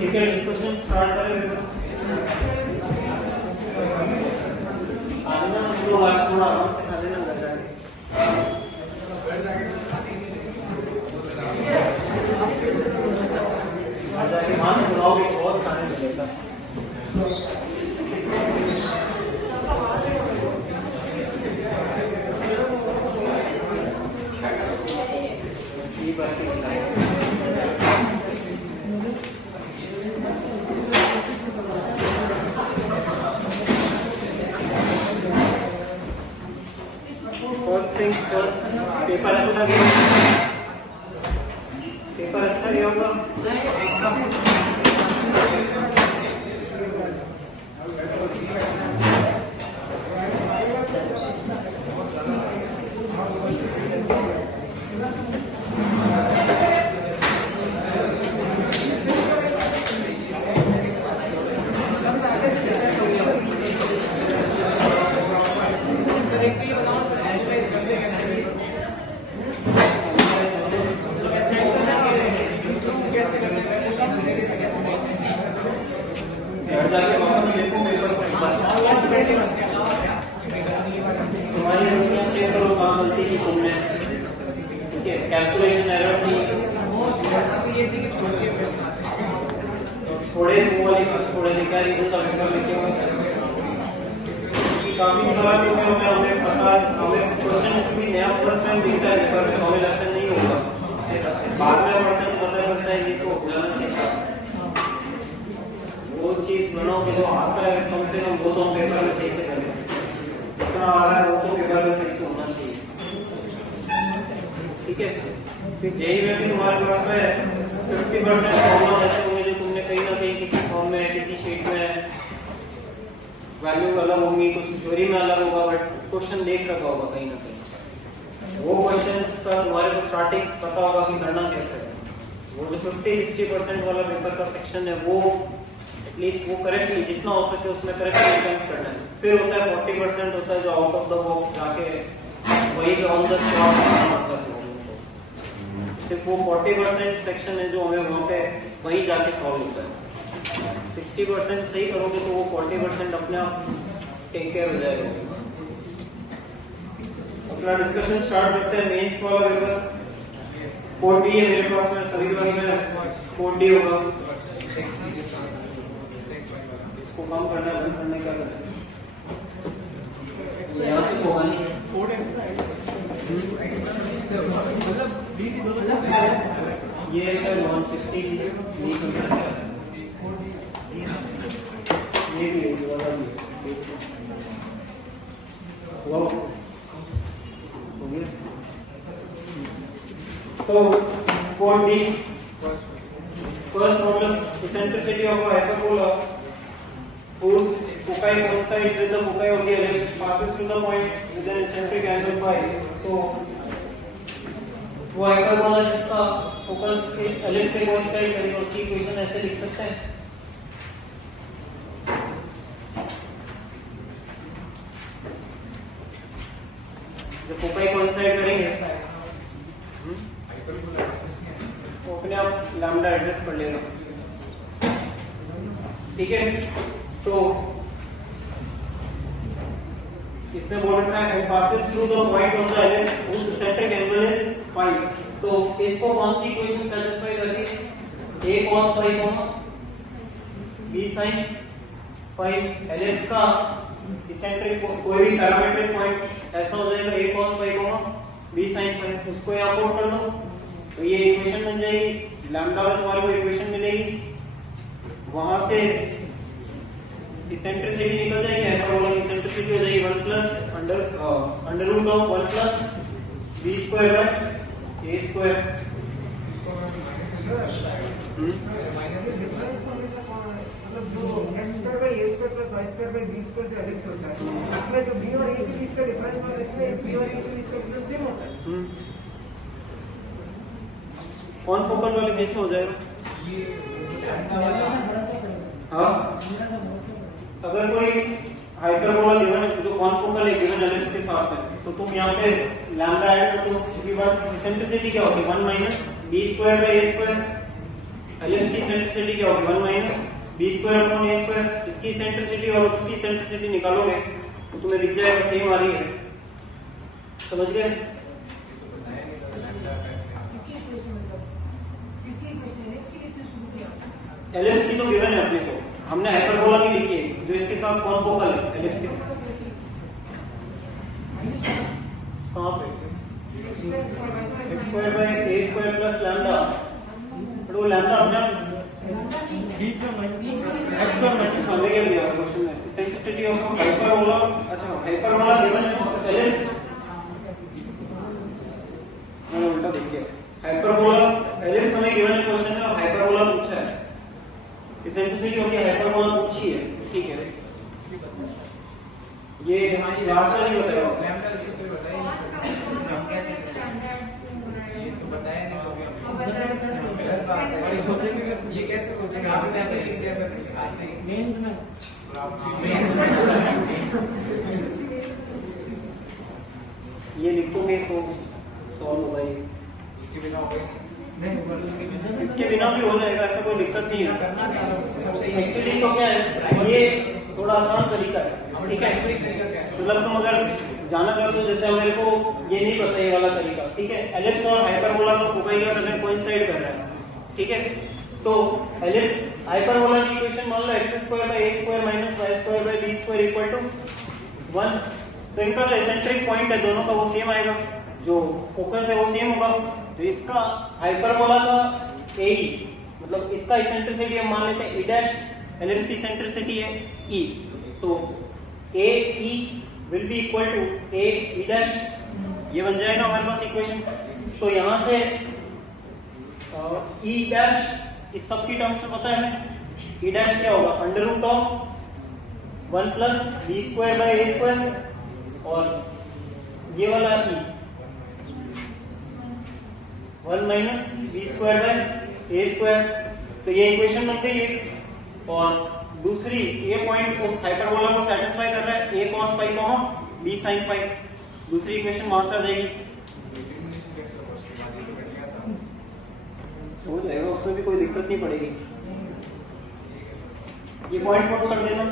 ठीक है, discussion start करें। आज थोड़ा आराम से खाने में लग रहा है। जाके मान सुनाओगे बहुत खाने से लेता। फर्स्ट थिंग फर्स्ट, पेपर अच्छा गया? पेपर अच्छा गया होगा? जाके वापस देखो पेपर पर, तुम्हारी गलतियां चेक करो, कहाँ गलती की तुमने। ठीक है, कैलकुलेशन एरर थी, थोड़े थोड़े क्या रीजन का पेपर लिखे हुए काफी सारा पेपर में हमें पता, हमें क्वेश्चन भी नया फर्स्ट टाइम दिखता है पेपर में, हमें लगता नहीं होगा, बाद में पढ़ने से पता चलता है ये तो हो जाना चाहिए। वो चीज बनाओगे तो आता है कम से कम, वो तो हम पेपर में सही से करें, जितना आ रहा है वो तो पेपर में सही से होना चाहिए। ठीक है, फिर जेई में भी तुम्हारे पास में 50% प्रॉब्लम ऐसे होंगे जो तुमने कहीं ना कहीं किसी फॉर्म में, किसी शीट में वैल्यू अलग होंगी, कुछ थ्योरी में अलग होगा, बट क्वेश्चन देख रखा होगा कहीं ना कहीं। वो क्वेश्चंस का तुम्हारे को स्टार्टिंग पता होगा कि करना कैसे है। वो जो 50-60% वाला पेपर का सेक्शन है वो एटलीस्ट वो करेक्टली जितना हो सके उसमें करेक्टली अटेम्प्ट करना है। फिर होता है 40% होता है जो आउट ऑफ द बॉक्स जाके वही पे ऑन द स्पॉट करता है। सिर्फ वो 40% सेक्शन है जो हमें वहाँ पे वही जाके सॉल्व होता है। 60% सही करोगे तो वो 40% अपने आप टेक केयर हो जाएगा उसका। अपना डिस्कशन स्टार्ट करते हैं। मेंस वाला पेपर कोड डी है मेरे पास में, सभी क्लास में कोड डी होगा। इसको कम करना है, बंद करने का करना है, यहाँ से होगा नहीं। ये है 160 नहीं करना है, ये भी है वाला भी हुआ हो गया। तो code D first problem, eccentricity of a hyperbola whose foci coincides with the foci of the ellipse passes through the point with an eccentric angle phi। तो वो हाइपरबोला जिसका फोकस इस एलिप्स से कोइंसाइड करेगा उसकी इक्वेशन ऐसे लिख सकते हैं। जो फोकाई कोइंसाइड करेंगे वो अपने आप लैम्डा एडजस्ट कर लेगा। ठीक है, तो इसमें बोल रहा है passes through the point of the ellipse whose eccentric angle is phi। तो इसको कौन सी इक्वेशन सेटिस्फाई करती है? a cos phi b sin phi। Ellipse का इसेंट्रिक कोई भी पैरामीट्रिक पॉइंट ऐसा हो जाएगा a cos phi b sin phi, उसको यहाँ पुट कर दो तो ये इक्वेशन बन जाएगी। लैम्डा में तुम्हारे को इक्वेशन मिलेगी, वहां से इसेंट्रिसिटी निकल जाएगी, हाइपरबोला की इसेंट्रिसिटी हो जाएगी 1 plus under root of 1 plus b square by a square. मतलब जो x square by a square plus y square by b square जो एलिप्स होता है उसमें जो b और a के बीच का डिफरेंस और इसमें b और a के बीच का डिफरेंस सेम होता है। कौन फोकल वाले केस में हो जाएगा? हाँ, अगर कोई हाइपरबोला गिवन जो कॉनफोकल है गिवन एलिप्स के साथ है तो तुम यहाँ पे लैम्डा ऐड कर दो, क्योंकि बात इसेंट्रिसिटी क्या होती है 1 minus b square by a square. Ellipse की सेंट्रिसिटी क्या होगी 1 minus B square upon A square. इसकी सेंट्रिसिटी और उसकी सेंट्रिसिटी निकालोगे तो तुम्हें दिख जाएगा सेम आ रही है। समझ गए? एलिप्स की तो गिवन है अपने को, हमने हाइपरबोला की लिखी है जो इसके साथ कॉनफोकल है एलिप्स के साथ। कहां पे x square by a square plus lambda, but वो लैम्डा अपना बीच में x स्क्वायर माइनस हमने क्या दिया क्वेश्चन में सेंट्रिसिटी ऑफ हाइपरबोला। अच्छा हाइपरबोला गिवन है एलिप्स, मैंने उल्टा देख लिया। हाइपरबोला एलिप्स हमें गिवन है क्वेश्चन में और हाइपरबोला पूछा है, इसेंट्रिसिटी होगी हाइपरबोला पूछी है। ठीक है, ये क्लास में नहीं बताया, ये कैसे सोचेंगे आप? ऐसे कैसे मेंस में ये लिखोगे तो सॉल्व होगा ये, इसके बिना हो इसके बिना भी हो जाएगा, ऐसा कोई दिक्कत नहीं है। एक्चुअली तो क्या है, ये थोड़ा आसान तरीका है। ठीक है, मतलब तुम अगर जाना चाहो तो जैसे मेरे को ये नहीं पता ये वाला तरीका, ठीक है, एलिप्स और हाइपरबोला का फोकस का कलर कोइंसाइड कर रहा है। ठीक है, तो एलिप्स हाइपरबोला की इक्वेशन मान लो x square by a square minus y square by b square equal to 1। तो इनका जो एसेंट्रिक पॉइंट है दोनों का वो सेम आएगा, जो फोकस है वो सेम होगा। तो इसका हाइपरबोला का ए मतलब इसका इसेंट्रिसिटी हम मान लेते हैं e डैश, एलिप्स की इसेंट्रिसिटी है e, तो a e will be equal to a e dash, ये बन जाएगा हमारे पास इक्वेशन। तो यहां से e डैश इस सब की टर्म्स में पता है हमें, e डैश क्या होगा under root of 1 plus B square by A square, और ये वाला e 1 minus B square by A square. तो ये इक्वेशन बन गई है, और दूसरी ये पॉइंट उस हाइपरबोला को सेटिस्फाई कर रहा है, a cos pi b sin पाई, दूसरी इक्वेशन वहां से आ जाएगी, हो जाएगा, उसमें भी कोई दिक्कत नहीं पड़ेगी। ये पॉइंट नोट कर देना,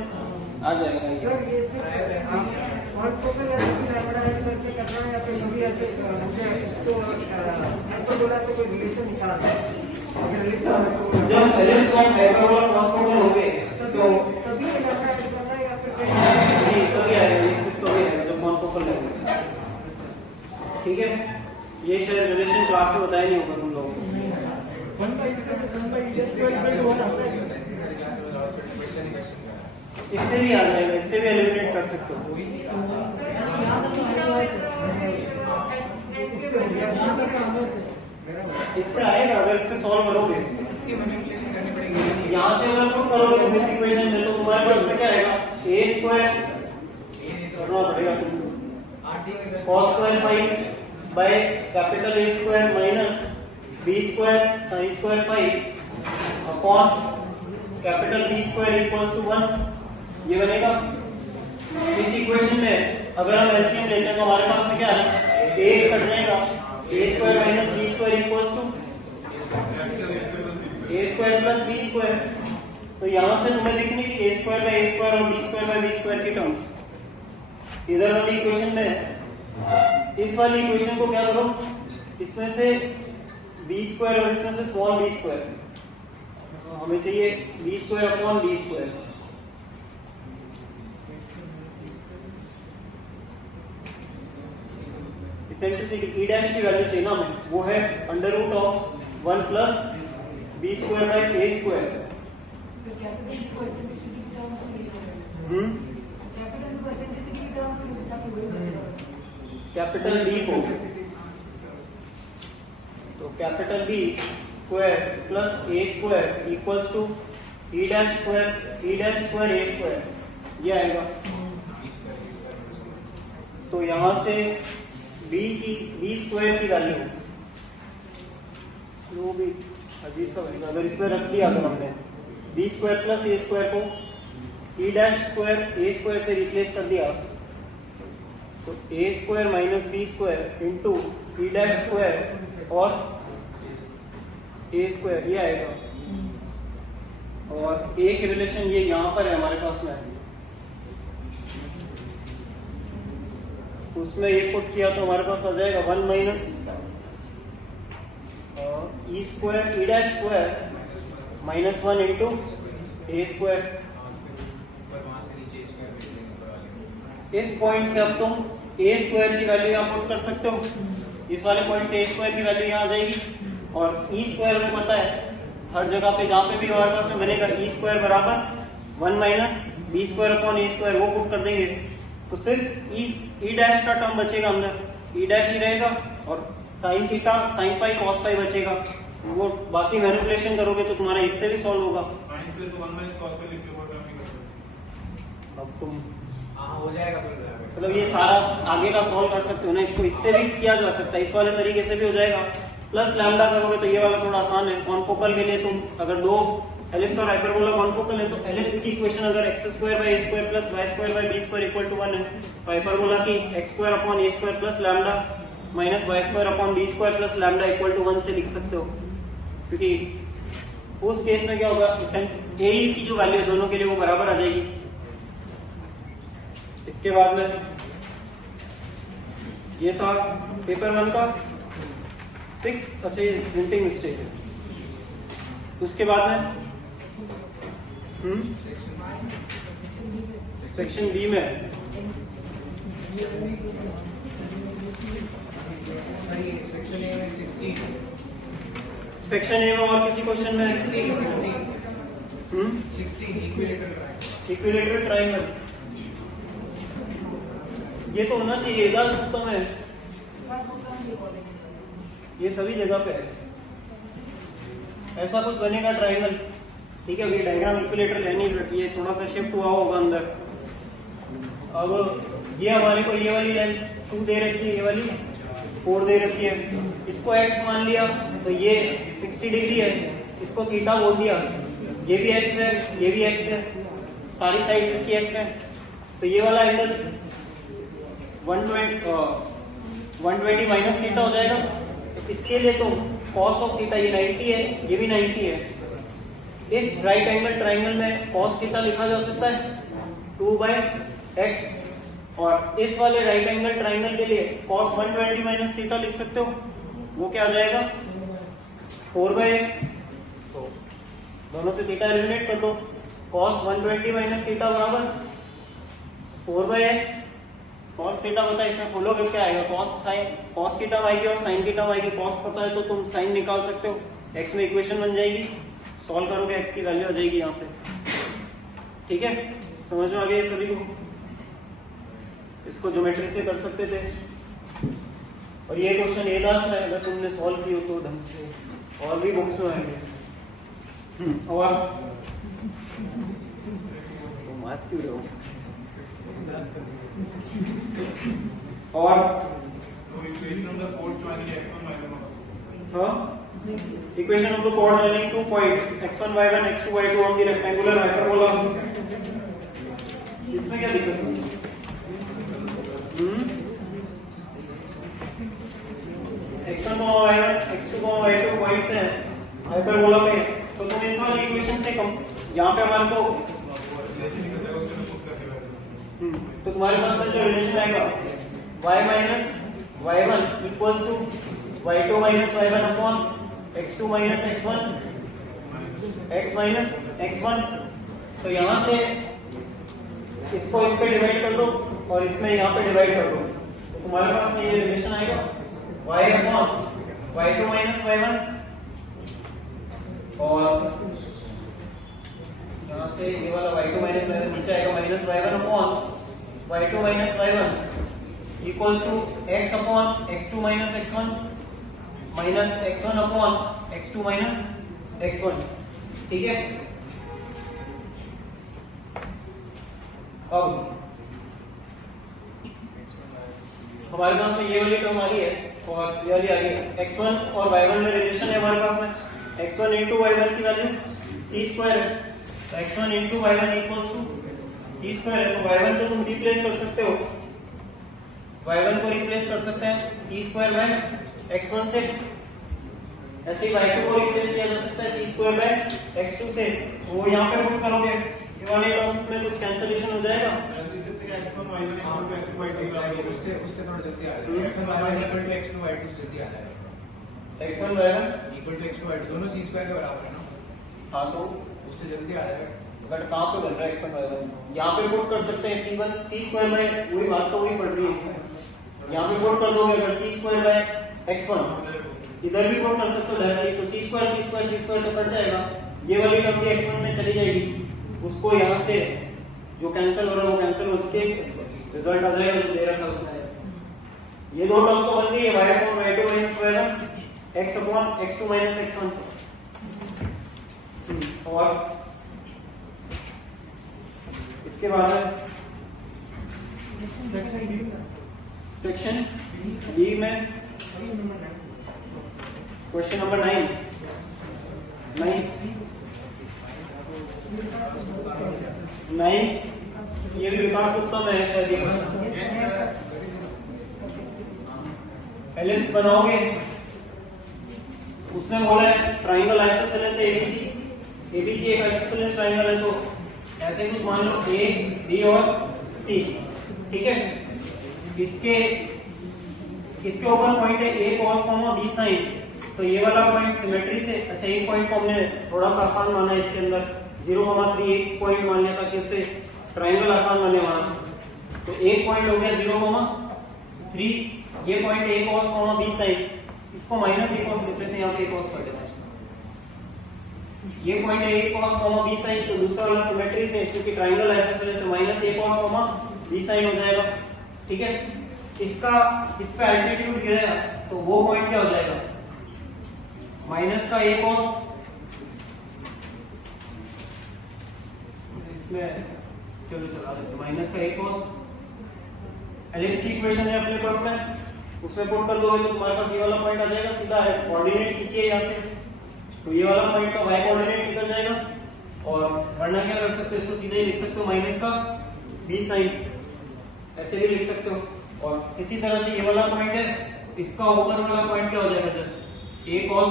आ जाएगा। सर ये सिर्फ कॉनफोकल लैम्डा ऐड करके करना है या फिर मुझे ऐसे तो हाइपरबोला से कोई रिलेशन निकालना है? जब एलिप्स और हाइपरबोला कॉनफोकल हो गए तो तभी ये लैम्डा ऐड करना है या फिर जी तभी आएगा, ये सिर्फ तभी आएगा जब कॉनफोकल होगा। ठीक है, ये शायद रिलेशन क्लास में बताया नहीं होगा तुम लोगों को। 1 by square is 1 by e square by 1 आता है। इससे भी आ जाएगा, इससे भी एलिमिनेट कर सकते हो। इससे आएगा अगर इससे सॉल्व करोगे, यहाँ से अगर तुम करोगे तो इस इक्वेशन में, तो तुम्हारे पास में क्या आएगा a स्क्वायर करना पड़ेगा cos square pi by capital A square minus b square sin square pi upon capital B square equals to 1। ये बनेगा। इस इक्वेशन में अगर हम एलसीएम लेते हैं तो हमारे पास में क्या है, a कट जाएगा, a square minus b square equals to a square plus b square. तो यहां से तुम्हें लिखनी है a square by a square और b square by b square की टर्म्स इधर वाली इक्वेशन में। इस वाली इक्वेशन को क्या करो, इसमें से b स्क्वायर और इसमें से स्मॉल b स्क्वायर, हमें चाहिए b square upon b square. Eccentricity e dash की वैल्यू चाहिए ना हमें, वो है under root of 1 plus B square by A square. Capital B को, तो capital B square plus A square equals to e dash square A square, ये आएगा। तो यहां से b स्क्वायर की वैल्यू जो भी अजीब सा बनेगा, अगर इसमें रख दिया तो हमने b स्क्वायर प्लस ए स्क्वायर को e डैश स्क्वायर ए स्क्वायर से रिप्लेस कर दिया, तो a square minus B square into e dash square और ए स्क्वायर, ये आएगा। और एक रिलेशन ये यहां पर है हमारे पास में, उसमें ये पुट किया तो हमारे पास आ जाएगा 1 minus e square e dash square minus 1 into a square. पर वहां से नीचे स्क्वायर भेज देंगे ऊपर वाले। इस पॉइंट से अब तुम ए स्क्वायर की वैल्यू यहाँ पुट कर सकते हो, इस वाले पॉइंट से ए स्क्वायर की वैल्यू यहाँ आ जाएगी, और ई स्क्वायर में पता है हर जगह पे जहां पे भी हमारे पास में बनेगा ई स्क्वायर बराबर 1 minus B square upon A square, वो पुट कर देंगे तो सिर्फ ई डैश का टर्म बचेगा अंदर, ई डैश ही रहेगा और sine theta sine pi cos pi बचेगा। वो बाकी मैनिपुलेशन करोगे तो तुम्हारा इससे भी सॉल्व होगा। अब तुम हाँ हो जाएगा फिर। मतलब ये सारा आगे का सॉल्व कर सकते हो ना, इसको इससे भी किया जा सकता है, इस वाले तरीके से भी हो जाएगा। प्लस लैम्डा करोगे तो ये वाला थोड़ा आसान है। कॉन्फोकल के लिए तुम अगर दो एलिप्स और हाइपरबोला कॉन्फोकल है तो एलिप्स की इक्वेशन अगर X square by A square plus Y square by B square equal to 1 है, तो हाइपरबोला की X square upon A square plus lambda minus Y square upon B square plus lambda equal to 1 से लिख सकते हो, क्योंकि उस case में क्या होगा, ए की जो वैल्यू है दोनों के लिए वो बराबर आ जाएगी। इसके बाद में ये था पेपर 1 का 6, अच्छा ये प्रिंटिंग मिस्टेक है। उसके बाद में सेक्शन बी में सेक्शन ए में 16, सेक्शन ए में और किसी क्वेश्चन में 16 इक्विलेटरल ट्रायंगल, ये तो होना चाहिए एदा सूत्रों में, ये सभी जगह पे है। ऐसा कुछ बनेगा ट्रायंगल, ठीक है। ये डायग्राम इक्विलेटरल है नहीं, ये थोड़ा सा शिफ्ट हुआ होगा अंदर। अब ये हमारे को ये वाली लेंथ 2 दे रखी है, ये वाली 4 दे रखी है, इसको x मान लिया तो ये 60 डिग्री है, इसको थीटा बोल दिया, ये भी x है ये भी x है, सारी साइड्स इसकी x है, तो ये वाला एंगल 120 माइनस थीटा हो जाएगा। इसके लिए तो cos ऑफ थीटा ये 90 है, ये भी 90 है। इस राइट एंगल ट्राइंगल में cos थीटा लिखा जा सकता है 2/x, और इस वाले राइट एंगल ट्राइंगल के लिए cos 120 माइनस थीटा लिख सकते हो, वो क्या आ जाएगा 4/x। तो दोनों से थीटा एलिमिनेट कर दो, cos 120 माइनस थीटा बराबर 4/x। cos थीटा पता है, इसमें फॉलो करके आएगा cos की टर्म आएगी और sin की टर्म आएगी। cos पता है तो तुम sin निकाल सकते हो, x में इक्वेशन बन जाएगी, सॉल्व करोगे x की वैल्यू आ जाएगी यहाँ से, ठीक है। समझ में आ गया सभी को? इसको ज्योमेट्री से कर सकते थे, और ये क्वेश्चन ए लास्ट है, अगर तुमने सॉल्व की हो तो ढंग से, और भी बुक्स में आएंगे। और तो मास्क क्यों रहो, और equation of the co-ord joining 2 points x1 y1 x2 y2 on the rectangular hyperbola, इसमें क्या दिक्कत है? x1 y1 x2 y2 points हैं हाइपरबोला पे, तो तुम इस वाली इक्वेशन से यहाँ पे हमारे को तो तुम्हारे पास में जो रिलेशन आएगा y minus y1 equals to y2 minus y1 upon x2 minus x1 x minus x1, तो यहाँ से इसको इस पे डिवाइड कर दो और इसमें यहाँ पे डिवाइड कर दो, तो तुम्हारे पास में ये रिलेशन आएगा y upon y2 minus y1, और यहाँ से ये वाला y2 माइनस y1 नीचे आएगा minus y1 upon y2 minus y1 equals to x upon x2 minus x1 minus x1 upon x2 minus x1, ठीक है। अब हमारे पास में ये वाली टर्म आ रही है और ये वाली आ रही है, x1 और y1 में रिलेशन है हमारे पास में, x1 इंटू y1 की वैल्यू c स्क्वायर है, तो x1 into y1 equals to c square है, तो y1 को तुम रिप्लेस कर सकते हो, y1 को रिप्लेस कर सकते हैं c स्क्वायर बाय x1 से, ऐसे ही y2 को रिप्लेस किया जा सकता है c² x2 से, वो यहाँ पे पुट करोगे ये वाले टर्म्स में कुछ कैंसिलेशन हो जाएगा। उससे थोड़ा जल्दी आ जाएगा। x1 y1 x2 जल्दी आ जाएगा। x1 y1 x2 y2 दोनों c² के बराबर है ना, हाँ तो उससे जल्दी आ जाएगा। बट कहाँ पे बन रहा है x1 y1? यहाँ पे पुट कर सकते हैं c1 c² वही बात तो वही पड़ रही है इसमें। यहाँ पे पुट कर दोगे अगर c² x1, इधर भी पुट कर सकते हो डायरेक्टली, तो c² तो कट जाएगा, ये वाली टर्म भी x1 में चली जाएगी, उसको यहाँ से जो कैंसिल हो रहा है वो कैंसिल होके रिजल्ट आ जाएगा जो दे रखा है उसमें। ये दो टर्म तो बन गई है y2 minus y1 x upon x2 minus x1। और इसके बाद सेक्शन बी में क्वेश्चन नंबर 9 ये भी विकास गुप्ता में है शायद ये क्वेश्चन। एलिप्स बनाओगे, उसने बोला है ट्राइंगल आइसोसेलेस एबीसी एक आइसोसेलेस ट्राइंगल है, तो ऐसे कुछ मान लो ए बी और सी, ठीक है। इसके ऊपर पॉइंट है ए cos बी sin, तो ये वाला पॉइंट सिमेट्री से, अच्छा एक पॉइंट को हमने थोड़ा सा आसान माना है इसके अंदर 0,3 एक पॉइंट मान लिया ताकि उससे ट्राइंगल आसान बने वहां, तो एक पॉइंट हो गया 0,3, ये point a cos b sin, इसको माइनस a cos लिख लेते हैं, यहाँ पे a cos कर देते हैं। ये पॉइंट है a cos b sin, तो दूसरा वाला सिमेट्री से क्योंकि ट्राइंगल आइसोसेलेस से minus a cos b sin हो जाएगा, ठीक है। इसका इस पे एल्टीट्यूड गिरेगा तो वो पॉइंट क्या हो जाएगा, माइनस का a cos, इसमें चलो चला देते हैं, माइनस का a cos, एलिप्स की इक्वेशन है अपने पास में, उसमें पुट कर दोगे तो तुम्हारे पास ये वाला पॉइंट आ जाएगा, सीधा है कोऑर्डिनेट खींचिए यहाँ से, तो ये वाला पॉइंट का y कोऑर्डिनेट निकल जाएगा, और वरना क्या कर सकते हो, इसको सीधे ही लिख सकते हो माइनस का b sin, ऐसे भी लिख सकते हो। और इसी तरह से ये वाला पॉइंट है, इसका ऊपर वाला पॉइंट क्या हो जाएगा, जस्ट a cos,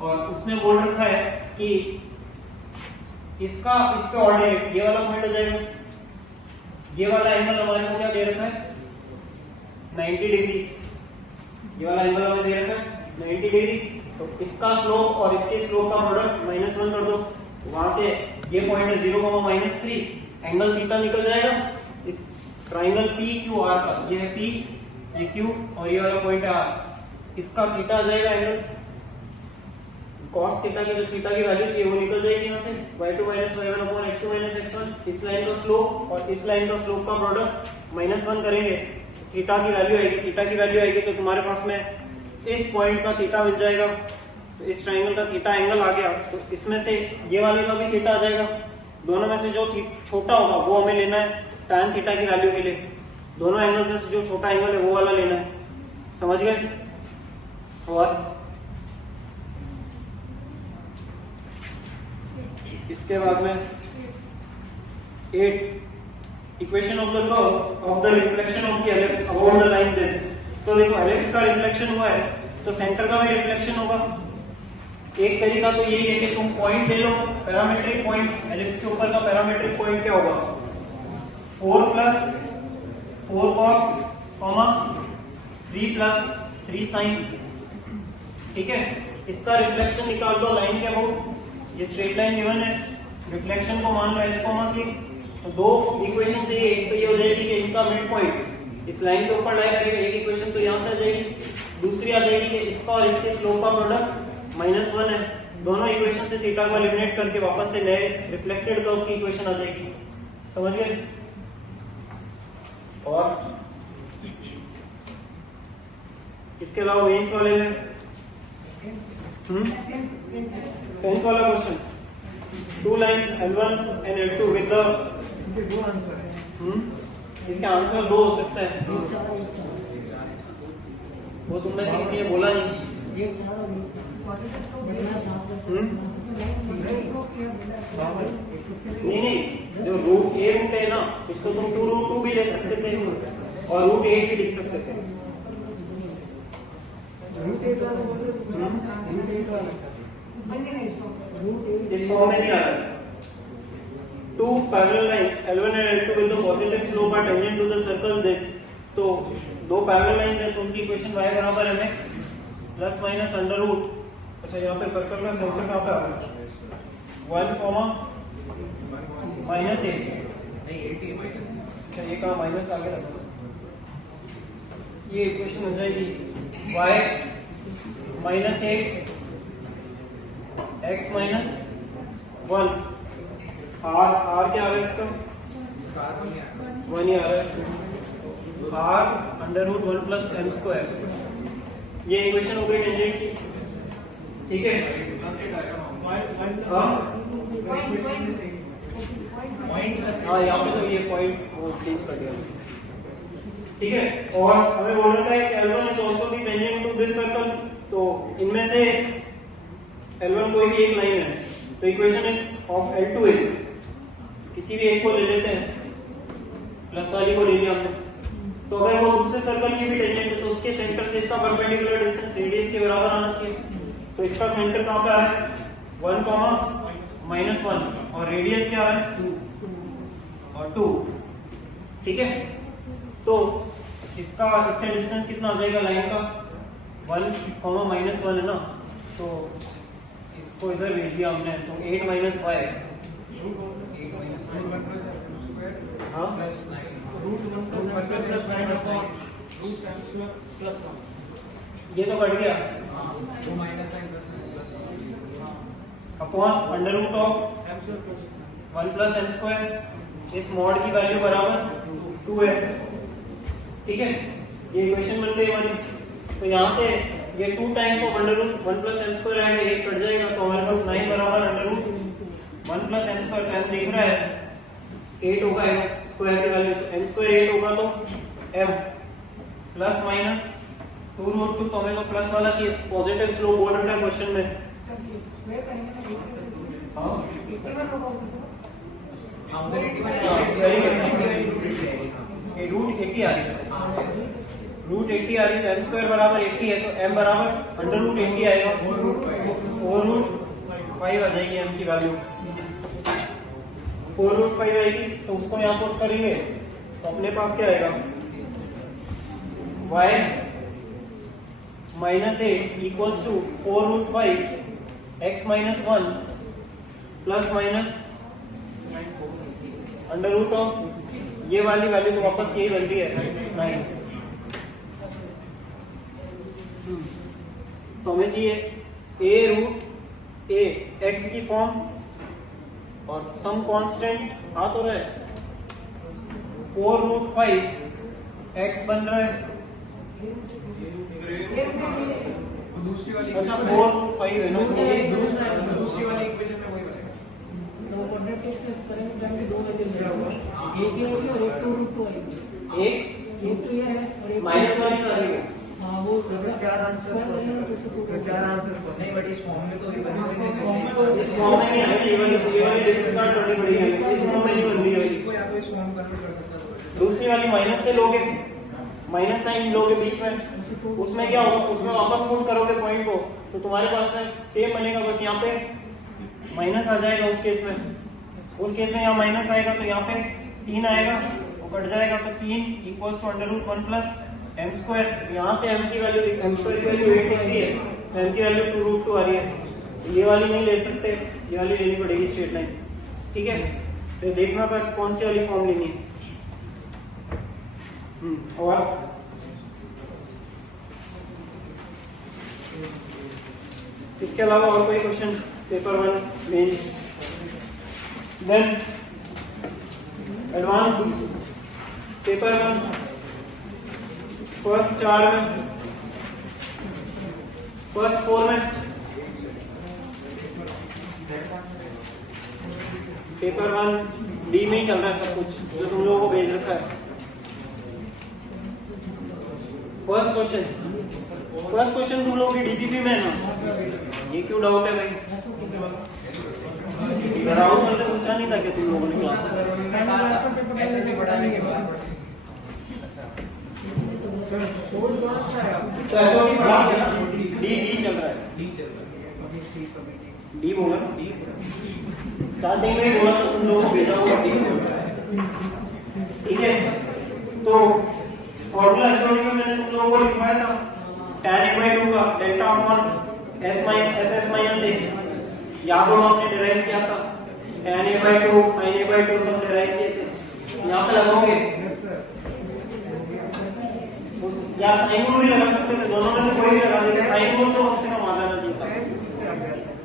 और उसने बोल रखा है कि इसका ऑर्डिनेट ये वाला पॉइंट हो जाएगा, ये वाला एंगल हमारे को क्या दे रखा है 90 डिग्री, ये वाला एंगल हमें दे रखा है 90 डिग्री, तो इसका स्लोप और इसके स्लोप का प्रोडक्ट -1 कर दो, वहां से ये पॉइंट है 0,-3, एंगल थीटा निकल जाएगा इस ट्राइंगल PQR का, ये है P, ये Q और ये वाला पॉइंट है R, इसका थीटा आ जाएगा एंगल cos थीटा की, जो थीटा की वैल्यू चाहिए वो निकल जाएगी यहाँ से y2 minus y1 upon x2 minus x1, इस लाइन का स्लोप और इस लाइन का स्लोप का प्रोडक्ट -1 करेंगे, थीटा की वैल्यू आएगी, तो तुम्हारे पास में इस पॉइंट का थीटा मिल जाएगा, तो इस ट्राइंगल का थीटा एंगल आ गया, तो इसमें से ये वाले का भी थीटा आ जाएगा, दोनों में से जो छोटा होगा वो हमें लेना है tan थीटा की वैल्यू के लिए, दोनों एंगल्स में से जो छोटा एंगल है वो वाला लेना है, समझ गए। और इसके बाद में 8 equation of the reflection of the ellipse about the line this, तो देखो एलिप्स का रिफ्लेक्शन हुआ है तो सेंटर का भी रिफ्लेक्शन होगा। एक तरीका तो यही है कि तुम पॉइंट ले लो, पैरामीट्रिक पॉइंट, एलिप्स के ऊपर का पैरामीट्रिक पॉइंट क्या होगा 4 + 4 cos, 3 + 3 sin, ठीक है। इसका रिफ्लेक्शन निकाल दो लाइन के अबाउट, ये स्ट्रेट लाइन गिवन है, रिफ्लेक्शन को मान लो h की, तो दो इक्वेशन चाहिए, एक तो ये हो जाएगी कि इनका मिड पॉइंट इस लाइन के ऊपर लाई करेगा, एक इक्वेशन तो यहाँ से आ जाएगी, दूसरी आ जाएगी कि इसका और इसके स्लोप का प्रोडक्ट -1 है, दोनों इक्वेशन से थीटा को एलिमिनेट करके वापस से नए रिफ्लेक्टेड कर्व की इक्वेशन आ जाएगी, समझ गए। और इसके अलावा मेंस वाले में 10th वाला question, 2 lines L1 and L2 with the, इसके दो आंसर है, इसके आंसर 2 हो सकते हैं, वो तुमने से किसी ने बोला नहीं, नहीं, जो रूट A रूट है ना, इसको तुम 2√2 भी ले सकते थे और √8 भी लिख सकते थे, रूट 8 वाला बोल रहे हो, रूट 8 वाला बनेगा इसको, रूट 8 इस फॉर्म में नहीं आ रहा। Two parallel lines L1 and L2 with the positive slope are tangent to the circle this। तो दो पैरेलल लाइंस है तो उनकी इक्वेशन y बराबर mx plus minus under root. अच्छा यहाँ पे सर्कल का सेंटर कहाँ पे आ रहा है? 1 कॉमा माइनस 8। नहीं 80 माइनस। अच्छा ये कहाँ माइनस आगे रखा, ये इक्वेशन हो जाएगी y minus 8 x minus 1। r क्या आ रहा है इसका? इसका R नहीं आ रहा। 1 ही आ रहा है। r under root 1 plus M square. ये इक्वेशन हो गई टेंजेंट की, ठीक है? हाँ यहाँ पे तो ये पॉइंट वो चेंज कर दिया, ठीक है? और हमें बोलना था कि L1 is also the tangent to this circle। तो इनमें से L1 कोई भी एक लाइन है, तो इक्वेशन ऑफ L2 इज, किसी भी एक को ले लेते हैं, प्लस वाली को ले लिया हमने, तो अगर वो दूसरे सर्कल की भी टेंजेंट है तो उसके सेंटर से इसका परपेंडिकुलर डिस्टेंस रेडियस के बराबर आना चाहिए। तो इसका सेंटर कहाँ पे आ रहा है? 1 कॉमा माइनस 1 और रेडियस क्या आ रहा है? 2 और 2, ठीक है? तो इसका इससे डिस्टेंस कितना आ जाएगा लाइन का? 1 कॉमा माइनस 1 है ना, तो इसको इधर भेज दिया हमने, तो 8 माइनस 5। हाँ ये तो कट गया upon under root of 1 plus M square. इस मॉड की वैल्यू बराबर 2 है, ठीक है? ये इक्वेशन बन गई हमारी। तो यहाँ से ये 2 times of under root 1 plus M square आएगा, एक कट जाएगा, तो हमारे पास 9 बराबर under root 1 plus M square. Time दिख रहा है 8 होगा स्क्वायर की वैल्यू, तो एम स्क्वायर 8 होगा तो m प्लस माइनस 2 रूट 2। तो हमें तो प्लस वाला चाहिए, पॉजिटिव स्लोप बोल रखा है क्वेश्चन में। हाँ उधर 81 ये रूट 80 आ रही है, रूट 80 आ रही है, एम स्क्वायर बराबर 80 है, तो m बराबर अंडर रूट 80 आएगा, 4 रूट 5 आ जाएगी m की वैल्यू, 4 रूट 5 आएगी। तो उसको यहाँ पुट करेंगे तो अपने पास क्या आएगा? y minus 8 equals to 4 root 5 x minus 1 plus minus under root of ये वाली वैल्यू तो वापस यही बन रही है 9। तो हमें चाहिए a रूट a x की फॉर्म और सम कांस्टेंट आ तो रहा है, 4 रूट 5 x बन रहा है, दूसरी वाली अच्छा 4 रूट 5 है ना, दूसरी वाली इक्वेशन में वही बनेगा। तो कोऑर्डिनेट एक्सेस करेंगे जाएंगे, दो वैल्यू दिया हुआ, एक ये होगी और एक 2 रूट 2 आएगी। एक तो ये है और एक माइनस वाली आ रही है। हाँ वो 4 आंसर, 4 आंसर नहीं बट इस फॉर्म में तो ये बनी से इस फॉर्म में नहीं है, ये वाली डिस्कार्ड करनी पड़ेगी, इस फॉर्म में नहीं बन रही है। इसको या तो इस फॉर्म कन्वर्ट कर सकता है। दूसरी वाली माइनस से लोगे, माइनस साइन लोगे बीच में, उसमें क्या होगा? उसमें वापस पुट करोगे पॉइंट को, तो तुम्हारे पास में सेम बनेगा, बस यहाँ पे माइनस आ जाएगा उस केस में। उस केस में यहाँ माइनस आएगा तो यहाँ पे 3 आएगा, वो कट जाएगा, तो 3 equals to under root 1 plus M square. यहाँ से m की वैल्यू, एम स्क्वायर की वैल्यू 8 दिख रही है, m की वैल्यू 2 रूट 2 आ रही है, तो ये वाली नहीं ले सकते, ये वाली लेनी पड़ेगी स्ट्रेट लाइन, ठीक है? तो देखना था कौन सी वाली फॉर्म लेनी है। और इसके अलावा और कोई क्वेश्चन पेपर 1 में? देन एडवांस पेपर 1 फर्स्ट 4 में, फर्स्ट 4 में, पेपर 1 डी में ही चल रहा है सब कुछ जो तुम लोगों को भेज रखा है। फर्स्ट क्वेश्चन तुम लोगों की डीपीपी में है ना? ये क्यों डाउट है भाई? डाउट से पूछा नहीं था कि तुम लोगों ने क्लास ऐसे भी बढ़ाने के बाद फोर्स कौन सा है आपको? तो एसओडी पढ़ा दिया ना, डी चल रहा है, डी चल रहा है। कभी डी डी बोला ना, स्टार्टिंग में ही बोला तो तुम लोगों को भेजा हुआ डी बोल रहा है, ठीक है। तो फॉर्मूला एसओडी में मैंने तुम लोगों को लिखवाया था tan a by 2 का डेल्टा अपॉन एस माइनस ए, या तो आपने डिराइव किया था tan a by 2 sin a by 2 सब डिराइव किए थे, यहाँ पे लगाओगे या साइन रूल भी लगा सकते थे, दोनों में से कोई भी लगा देंगे, साइन रूल तो कम से कम आ जाना चाहिए था,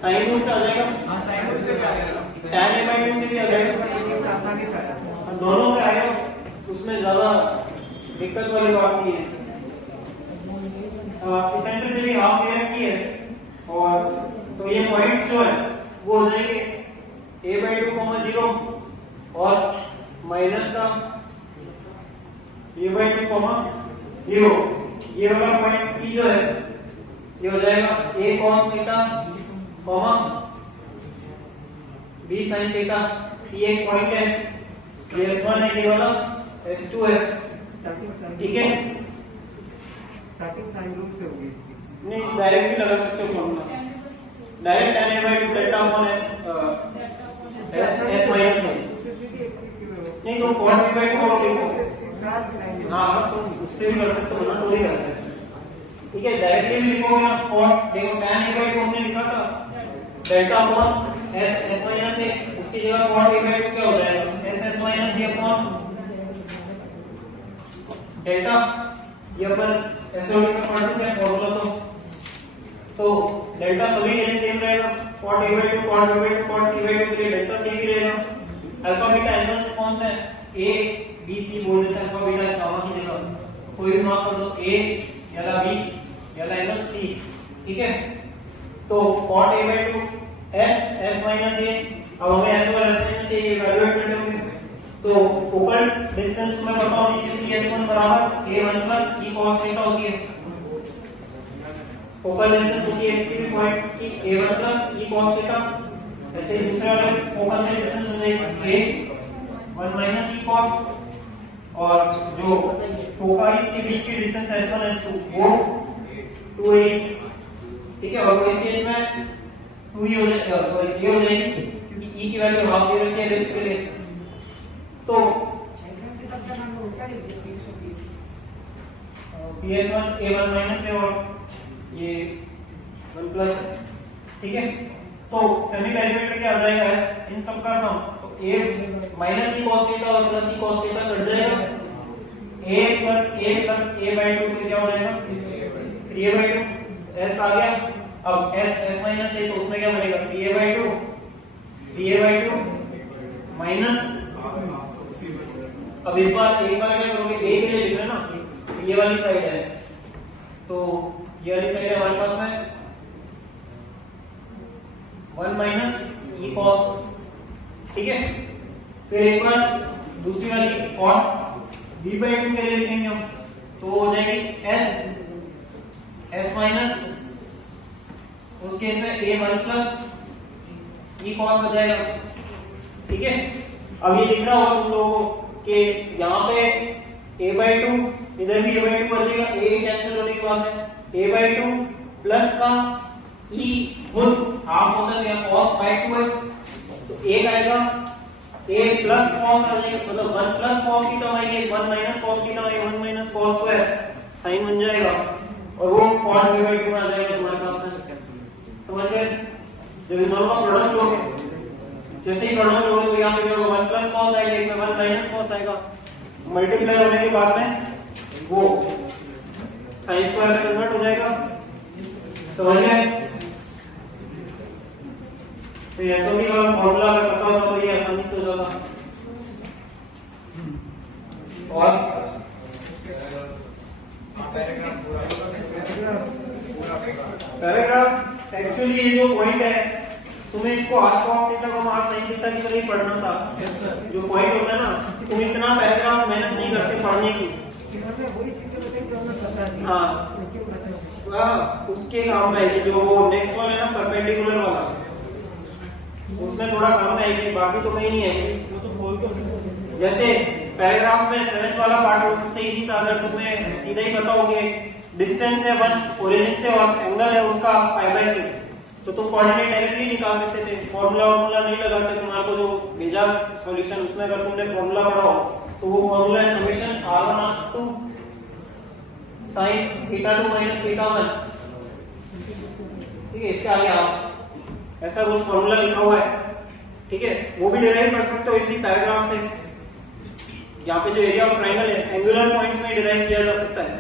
साइन रूल से आ जाएगा, हाँ साइन रूल से क्या आएगा? tan a by 2 से भी आ जाएगा, आसानी से आया। दोनों से आएगा, उसमें ज्यादा दिक्कत वाली बात नहीं है। इसेंट्रिसिटी हाफ क्लियर की है, और तो ये पॉइंट जो है वो हो जाएंगे a by 2, 0 और माइनस का a by 2, 0, ये वाला पॉइंट p जो है ये हो जाएगा a cos theta, b sin theta, ये एक पॉइंट है, ये S1 है, ये वाला S2 है, ठीक है। स्टार्टिंग साइन रूल से होगी इसकी। नहीं डायरेक्ट भी लगा सकते हो formula, direct tan a by 2 delta upon s minus है, नहीं तो cot b by 2 और लिखो, हाँ तो उससे भी कर सकते हो ना, थोड़ी कर सकते हो, ठीक है। डायरेक्टली भी लिखोगे ना, cot देखो tan a by 2 हमने लिखा था डेल्टा अपॉन s माइनस है, उसकी जगह cot a by 2 क्या हो जाएगा s minus a upon delta, ये अपन एसओडी में पढ़ चुके हैं फॉर्मूला, तो डेल्टा सभी के लिए सेम रहेगा, cot a by 2, cot b by 2, cot c by 2 के लिए डेल्टा सेम ही रहेगा। अल्फा बीटा एंगल्स कौन से हैं? a b c बोल देते हैं, अल्फा बीटा गामा की जगह कोई भी मार्क कर दो, a या b या एंगल c, ठीक है। तो cot a by 2 s minus a, अब हमें s और s माइनस a इवैल्यूएट करने होंगे, तो फोकल डिस्टेंस में पता होनी चाहिए कि s1 बराबर a1 plus e cos theta होती है, फोकल डिस्टेंस होती है किसी भी पॉइंट की a1 plus e cos theta, ऐसे ही दूसरे वाले फोकल से डिस्टेंस हो जाएगी a1 माइनस e cos, और जो फोकस के बीच की डिस्टेंस s1 s2 वो 2a, ठीक है। और इस केस में 2e हो जाएगी, सॉरी a हो जाएगी क्योंकि e की वैल्यू हाफ दे रखी है एलिप्स के लिए, तो PS1 A1 माइनस है और ये 1 प्लस है, ठीक है। तो सेमी पैरामीटर क्या आ जाएगा S, इन सब का सम, तो A minus e cos theta और plus e cos theta cut जाएगा, A प्लस A by 2 तो क्या हो जाएगा 3a by 2, S आ गया, अब S माइनस a तो उसमें क्या बनेगा 3a by 2 माइनस, अब इस बार एक बार क्या करोगे, a के लिए लिख रहे हैं ना, ये वाली साइड है, तो ये वाली साइड है हमारे पास में 1 माइनस e cos, ठीक है। फिर एक बार दूसरी वाली cot b by 2 के लिए लिखेंगे हम, तो हो जाएगी s माइनस, उस केस में a1 प्लस e cos हो जाएगा, ठीक है। अब ये लिख रहा होगा तुम लोगों को कि यहाँ पे a by 2, इधर भी a by 2 बचेगा, a कैंसिल होने के बाद में a by 2 प्लस का e खुद हाफ होता है, यहाँ cos by 2 है, तो एक आएगा a प्लस cos आ जाएगा, मतलब 1 प्लस cos थीटा आएगी, 1 माइनस cos थीटा आएगी, 1 माइनस cos स्क्वायर साइन बन जाएगा, और वो cot b by 2 में आ जाएगा तुम्हारे पास में, समझ गए। जब इन दोनों का प्रोडक्ट लोगे, जैसे ही प्रोडक्ट लोगे तो यहाँ पे क्या होगा 1 प्लस cos आएगा, एक में 1 माइनस cos आएगा, मल्टीप्लाई होने के बाद में वो साइन स्क्वायर में कन्वर्ट हो जाएगा, समझ गए। तो एसओडी का फॉर्मूला अगर पता होगा तो ये आसानी से हो जाएगा। और पैराग्राफ एक्चुअली ये जो पॉइंट है, तुम्हें इसको r cos थीटा को r sin थीटा की तरह ही पढ़ना था। जो पॉइंट होता है ना, तुम इतना पैराग्राफ मेहनत नहीं करते पढ़ने की, हाँ उसके काम में आएगी। जो वो नेक्स्ट वाला है ना परपेंडिकुलर वाला, उसमें थोड़ा काम में आएगी, बाकी तो कहीं नहीं आएगी। जैसे पैराग्राफ में 7th वाला पार्ट वो सबसे इजी था। अगर तुम्हें सीधा ही पता हो कि डिस्टेंस है 1 ओरिजिन से और एंगल है उसका π/6, तो तुम कोऑर्डिनेट डायरेक्टली निकाल सकते थे। फॉर्मूला नहीं लगाते, तुम्हारे को जो भेजा सॉल्यूशन उसमें अगर तुमने फॉर्मूला पढ़ा हो तो वो फॉर्मूला है समेशन r1r2 sin θ2 - θ1। ठीक है, इसके आगे आप ऐसा कुछ फॉर्मूला लिखा हुआ है, ठीक है, वो भी डिराइव कर सकते हो इसी पैराग्राफ से। यहाँ पे जो एरिया ऑफ ट्रायंगल है एंगुलर पॉइंट्स में डिराइव किया जा सकता है।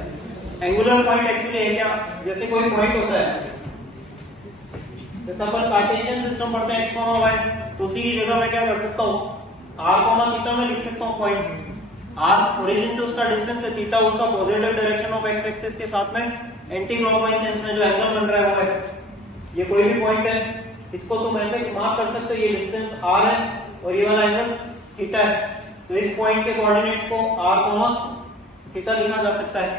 एंगुलर पॉइंट एक्चुअली एरिया, जैसे कोई पॉइंट होता है, जैसे अपन कार्टेशियन सिस्टम पढ़ते हैं x, y, तो उसी की जगह मैं क्या कर सकता हूँ r, θ में लिख सकता हूँ पॉइंट। r ओरिजिन से उसका डिस्टेंस है, थीटा उसका positive direction of x axis के साथ में एंटी क्लॉकवाइज सेंस में जो एंगल बन रहा है वो है। ये कोई भी पॉइंट है, इसको तुम ऐसे मार्क कर सकते हो, ये डिस्टेंस r है और ये वाला एंगल थीटा है। तो इस पॉइंट के कोऑर्डिनेट्स को r, θ लिखा जा सकता है।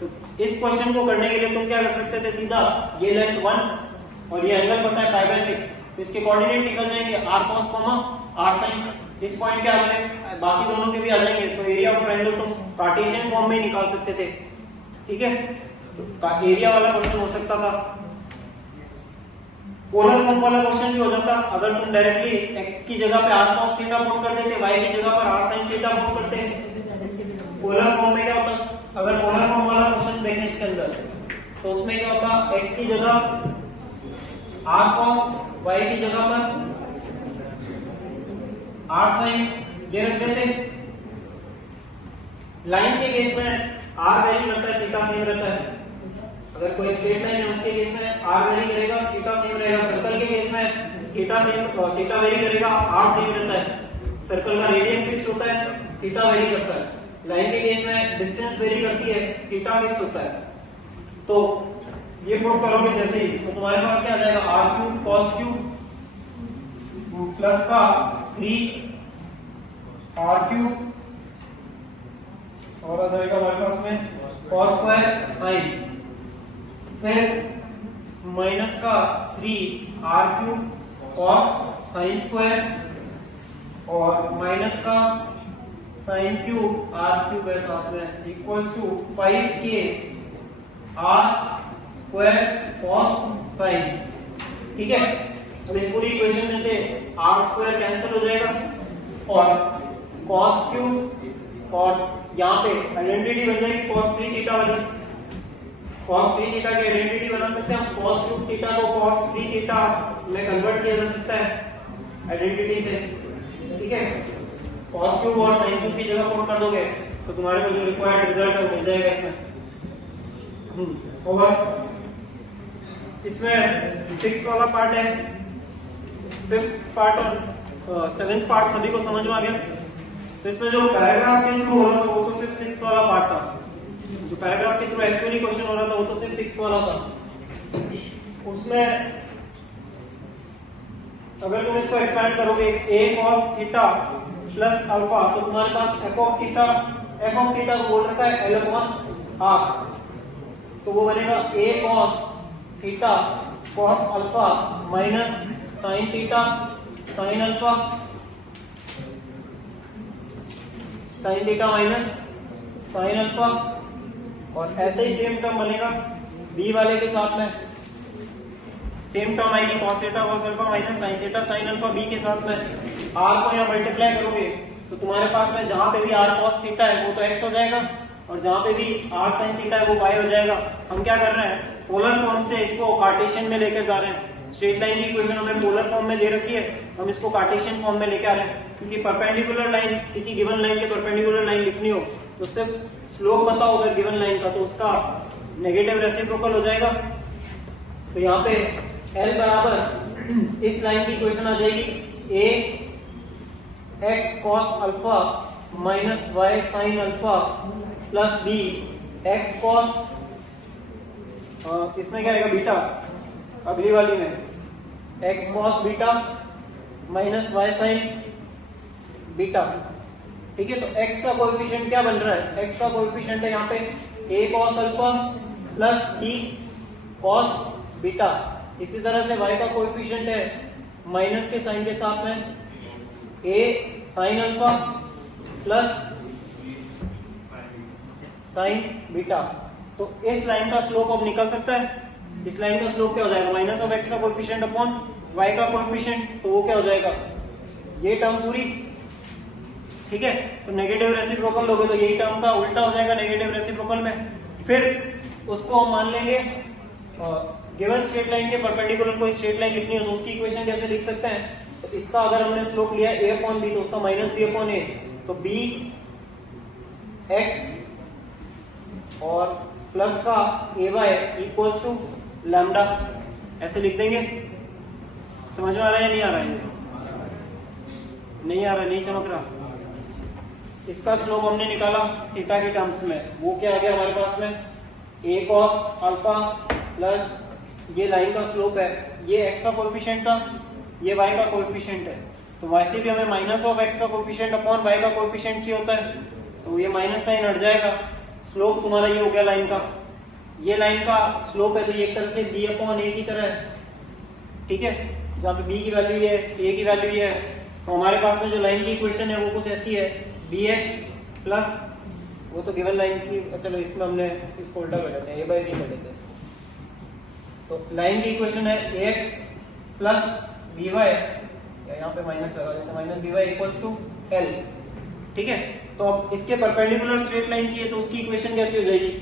तो इस क्वेश्चन को करने के लिए तुम क्या कर सकते थे, सीधा ये लेंथ 1 और ये एंगल पता है π/6, तो इसके कोऑर्डिनेट निकल जाएंगे r cos, r sin। इस पॉइंट के आ जाएंगे, बाकी दोनों के भी आ जाएंगे। तो एरिया ऑफ ट्रायंगल तुम कार्टेशियन फॉर्म में निकाल सकते थे। ठीक है, तो एरिया वाला क्वेश्चन हो सकता था। पोलर फॉर्म वाला क्वेश्चन भी हो जाता अगर तुम डायरेक्टली x की जगह पे r cos थीटा पुट कर देते, y की जगह पर r sin थीटा पुट करते। पोलर फॉर्म में क्या होता, अगर पोलर फॉर्म वाला क्वेश्चन देखें इसके अंदर, तो उसमें क्या होता, x की जगह r cos, y की जगह पर r sin ये रख देते। लाइन के केस में r वैरी करता है, थीटा सेम रहता है। अगर कोई स्ट्रेट लाइन है उसके केस में r वेरी करेगा, थीटा सेम रहेगा। सर्कल के केस में थीटा वेरी करेगा, r सेम रहता है। सर्कल का रेडियस फिक्स होता है, थीटा वेरी करता है। लाइन के केस में डिस्टेंस वेरी करती है, थीटा फिक्स होता है। तो ये पुट करोगे जैसे ही, तो तुम्हारे पास क्या आ जाएगा, r³ cos³ प्लस का 3r³ और आ जाएगा हमारे पास में cos² sin, फिर माइनस का 3r³ cos sin² और माइनस का sin³ r³ है साथ में, equals to 5k r² cos sin। ठीक है, अब इस पूरी इक्वेशन में से r² कैंसिल हो जाएगा और cos³ और यहाँ पे आइडेंटिटी बन जाएगी cos3 थीटा वाली। cos3 थीटा की आइडेंटिटी बना सकते हैं हम, cos³ थीटा को cos3 थीटा में कन्वर्ट किया जा सकता है आइडेंटिटी से। ठीक है, cos³ और sin³ की जगह पुट कर दोगे तो तुम्हारे को जो रिक्वायर्ड रिजल्ट है वो मिल जाएगा इसमें। और इसमें 6th वाला पार्ट है, 5th पार्ट और 7th पार्ट सभी को समझ में आ गया। तो इसमें जो पैराग्राफ के थ्रू हो रहा था वो तो सिर्फ 6th वाला पार्ट था, जो पैराग्राफ के थ्रू एक्चुअली क्वेश्चन हो रहा था वो तो सिर्फ 6th वाला था। उसमें अगर तुम इसको एक्सपैंड करोगे a cos theta plus alpha, तो तुम्हारे पास f ऑफ थीटा को बोल रखा है L/r, तो वो बनेगा a cos theta cos alpha minus sin theta sin alpha, sin theta minus sin alpha. और ऐसे ही सेम टर्म बनेगा b वाले के साथ में, सेम टर्म आएगी cos theta cos alpha minus sin theta sin alpha b के साथ में। r को यहाँ मल्टीप्लाई करोगे तो तुम्हारे पास में जहां पे भी r cos थीटा है वो तो x हो जाएगा और जहां पे भी r sin थीटा है वो y हो जाएगा। हम क्या कर रहे हैं, पोलर फॉर्म से इसको कार्टेशियन में लेकर जा रहे हैं। स्ट्रेट लाइन की इक्वेशन हमें पोलर फॉर्म में दे रखी है, हम इसको कार्टेशियन फॉर्म में लेके आ रहे हैं। क्योंकि परपेंडिकुलर लाइन, किसी गिवन लाइन के परपेंडिकुलर लाइन लिखनी हो तो सिर्फ स्लोप पता होगा गिवन लाइन का, तो उसका नेगेटिव रेसिप्रोकल हो जाएगा। तो यहाँ पे L बराबर इस लाइन की इक्वेशन आ जाएगी a x cos alpha minus y sin alpha plus b x cos, इसमें क्या आएगा बीटा, अगली वाली में x cos beta minus y sin beta. ठीक है, तो x का कोएफिशिएंट क्या बन रहा है, x का कोएफिशिएंट है यहाँ पे a cos alpha plus b cos beta. इसी तरह से y का कोएफिशिएंट है माइनस के साइन के साथ में a sin alpha plus sign beta. तो इस लाइन का स्लोप अब निकल सकता है। इस लाइन का स्लोप क्या हो जाएगा, माइनस ऑफ एक्स का कोएफिशिएंट अपॉन वाई का कोएफिशिएंट, तो वो क्या हो जाएगा, ये टर्म पूरी, ठीक है। तो नेगेटिव रेसिप्रोकल लोगे तो यही टर्म का उल्टा हो जाएगा नेगेटिव रेसिप्रोकल में। फिर उसको हम मान लेंगे गिवन स्ट्रेट लाइन के परपेंडिकुलर कोई स्ट्रेट लाइन लिखनी हो तो उसकी इक्वेशन कैसे लिख सकते हैं, तो इसका अगर हमने स्लोप लिया a अपॉन बी तो उसका माइनस बी अपॉन ए, तो b x और प्लस का ए वाई इक्वल्स टू लैम्डा, ऐसे लिख देंगे। समझ में आ रहा है या नहीं आ रहा है, नहीं आ रहा, नहीं चमक रहा। इसका स्लोप हमने निकाला थीटा के टर्म्स में, वो क्या आ गया हमारे पास में, a cos अल्फा प्लस ये लाइन का स्लोप है, ये x का कोएफिशिएंट था, ये y का कोएफिशिएंट है, तो वैसे भी हमें माइनस ऑफ x का कोएफिशिएंट अपॉन y का कोएफिशिएंट चाहिए होता है, तो ये माइनस साइन हट जाएगा। स्लोप तुम्हारा ये हो गया लाइन का, ये लाइन का स्लोप है तो ये एक तरह से b अपॉन a की तरह है, ठीक है, जहाँ पे b की वैल्यू ये है, a की वैल्यू ये है। तो हमारे पास में जो लाइन की इक्वेशन है वो कुछ ऐसी है, bx प्लस वो तो गिवन लाइन की, चलो इसमें हमने इसको उल्टा कर देते हैं, a बाई बी कर देते हैं। तो लाइन की इक्वेशन है ax प्लस by, यहाँ पे माइनस लगा देते हैं, minus by equals to l, ठीक है। तो अब इसके परपेंडिकुलर स्ट्रेट लाइन चाहिए तो उसकी इक्वेशन कैसी हो जाएगी,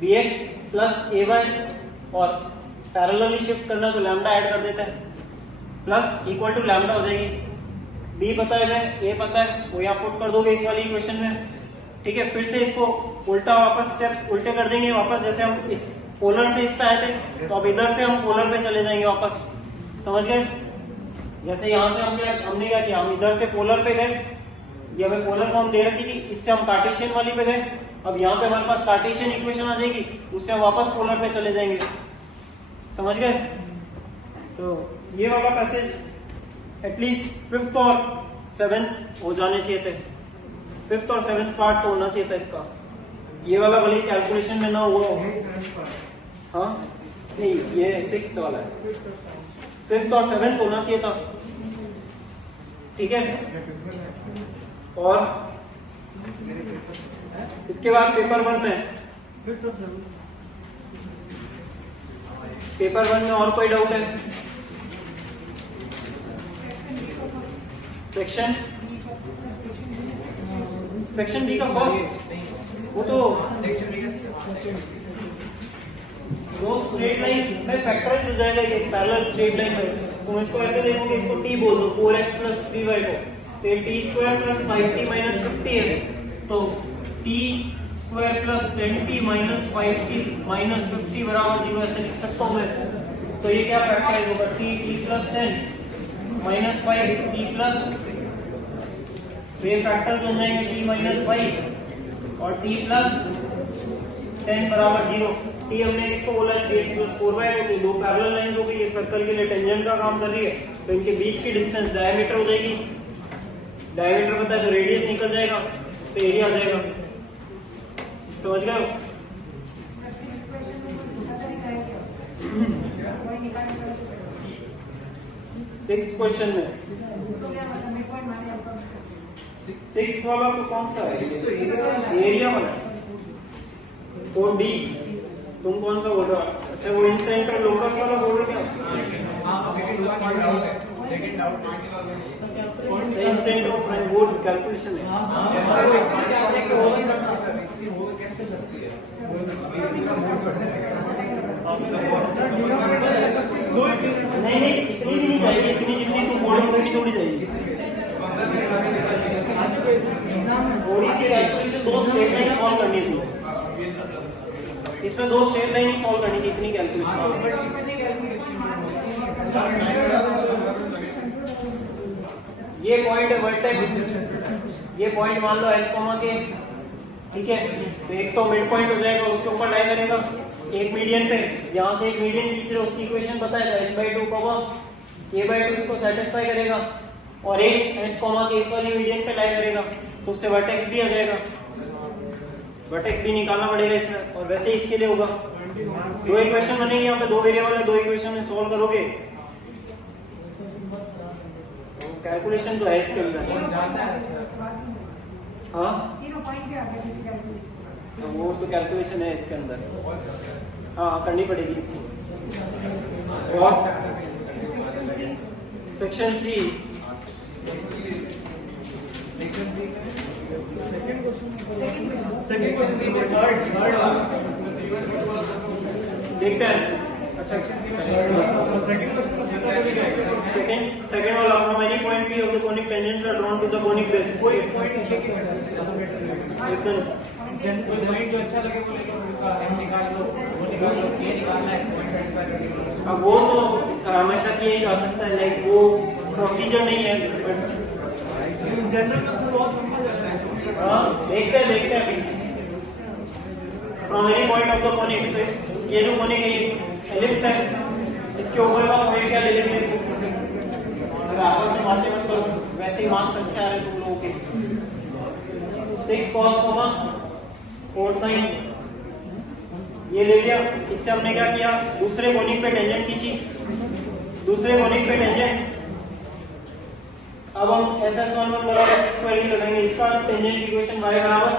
bx प्लस ay और पैरेलली शिफ्ट करना तो लैम्डा ऐड कर देते हैं, प्लस इक्वल टू लैम्डा हो जाएगी। b पता है, a पता है, वो यहाँ पुट कर दोगे इस वाली इक्वेशन में, ठीक है। फिर से इसको उल्टा वापस स्टेप्स उल्टे कर देंगे वापस, जैसे हम इस पोलर से इस पे आए थे तो अब इधर से हम पोलर पे चले जाएंगे वापस, समझ गए। जैसे यहाँ से हमने क्या किया, हम इधर से पोलर पे गए, ये हमें पोलर फॉर्म दे रखी थी, इससे हम कार्टेशियन वाली पे गए, अब यहाँ पे हमारे पास कार्टेशियन इक्वेशन आ जाएगी, उससे हम वापस पोलर पे चले जाएंगे, समझ गए। तो ये वाला पैसेज एटलीस्ट 5th और 7th हो जाने चाहिए थे, 5th और 7th पार्ट तो होना चाहिए था इसका, ये वाला भले कैलकुलेशन में ना हुआ हो, हाँ नहीं ये 6th वाला है, 5th और 7th होना चाहिए था, ठीक है। और इसके बाद पेपर 1 में और कोई डाउट है, सेक्शन बी का फर्स्ट, वो तो वो स्ट्रेट लाइन में फैक्टराइज हो जाएगा, ये पैरेलल स्ट्रेट लाइन है, तुम इसको ऐसे देखोगे, इसको t बोल दो, 4x प्लस 3y को, तो ये t square plus 5t minus 50 है, तो t square plus 10t minus 5t minus 50 बराबर 0 ऐसे लिख सकता हूँ मैं। तो ये क्या फैक्टराइज होगा, t plus 10 minus 5t plus, तो ये फैक्टर्स बन जाएंगे t माइनस 5 और t प्लस 10 बराबर 0। t हमने इसको बोला है 3x प्लस 4y को, तो दो पैरेलल लाइंस हो गई, ये सर्कल के लिए टेंजेंट का काम कर रही है, तो इनके बीच की डिस्टेंस डायमीटर हो जाएगी, डायमीटर पता है तो रेडियस निकल जाएगा, उससे एरिया आ जाएगा, समझ गए हो। सिक्स्थ क्वेश्चन में 6th वाला तो कौन सा है, एरिया वाला, और डी तुम कौन सा बोल रहे हो, अच्छा वो इन सेंटर लोकस वाला बोल रहे हो, इन सेंटर ऑफ वो कैलकुलेशन है, नहीं इतनी भी नहीं चाहिए, इतनी जितनी तुम बोल रहे हो थोड़ी चाहिए, थोड़ी सी कैलकुलेशन, दो स्ट्रेट लाइन सॉल्व करनी थी, इसमें दो स्ट्रेट लाइन ही सॉल्व करनी थी, इतनी कैलकुलेशन। ये पॉइंट है वर्टेक्स, ये पॉइंट मान लो h कॉमा के, ठीक है, तो एक तो मिड पॉइंट हो जाएगा, उसके ऊपर लाई करेगा, एक मीडियन पे, यहाँ से एक मीडियन खींच रहे, उसकी इक्वेशन पता है h/2 k/2 इसको सेटिस्फाई करेगा, और एक h कॉमा के इस वाली मीडियन पे लाई करेगा, तो उससे वर्टेक्स भी आ जाएगा, वर्टेक्स भी निकालना पड़ेगा इसमें, और वैसे ही इसके लिए होगा, दो इक्वेशन बनेगी यहाँ पे, दो वेरिएबल है, दो इक्वेशन में सोल्व करोगे, कैलकुलेशन तो है इसके अंदर। हाँ तीनों पॉइंट पे आ गया कैलकुलेशन। तो वो तो कैलकुलेशन है इसके अंदर, हाँ करनी पड़ेगी इसकी। और सेक्शन सी देखते हैं। Second वाला from any point P of the conic tangents are drawn to the conic disc. कोई पॉइंट एकदम कोई पॉइंट जो अच्छा लगे वो ले लो, उनका एम निकाल लो, वो निकाल लो, ये निकालना है पॉइंट ट्रांसफर कर लो। अब वो तो हमेशा किया ही जा सकता है, लाइक वो प्रोसीजर नहीं है, बट हाँ देखते हैं अभी। From any point of the conic, तो ये जो कोनिक है एलिप्स है, इसके ऊपर का पॉइंट क्या ले लेंगे? अगर आपस में बातें मत करो, वैसे ही मार्क्स अच्छे आ रहे तुम लोगों के। 6 cos 4 sin ये ले लिया। इससे हमने क्या किया, दूसरे कोनिक पे टेंजेंट खींची, दूसरे कोनिक पे टेंजेंट। अब हम SS11 बराबर स्क्वायर ही लगाएंगे, इसका टेंजेंट इक्वेशन y बराबर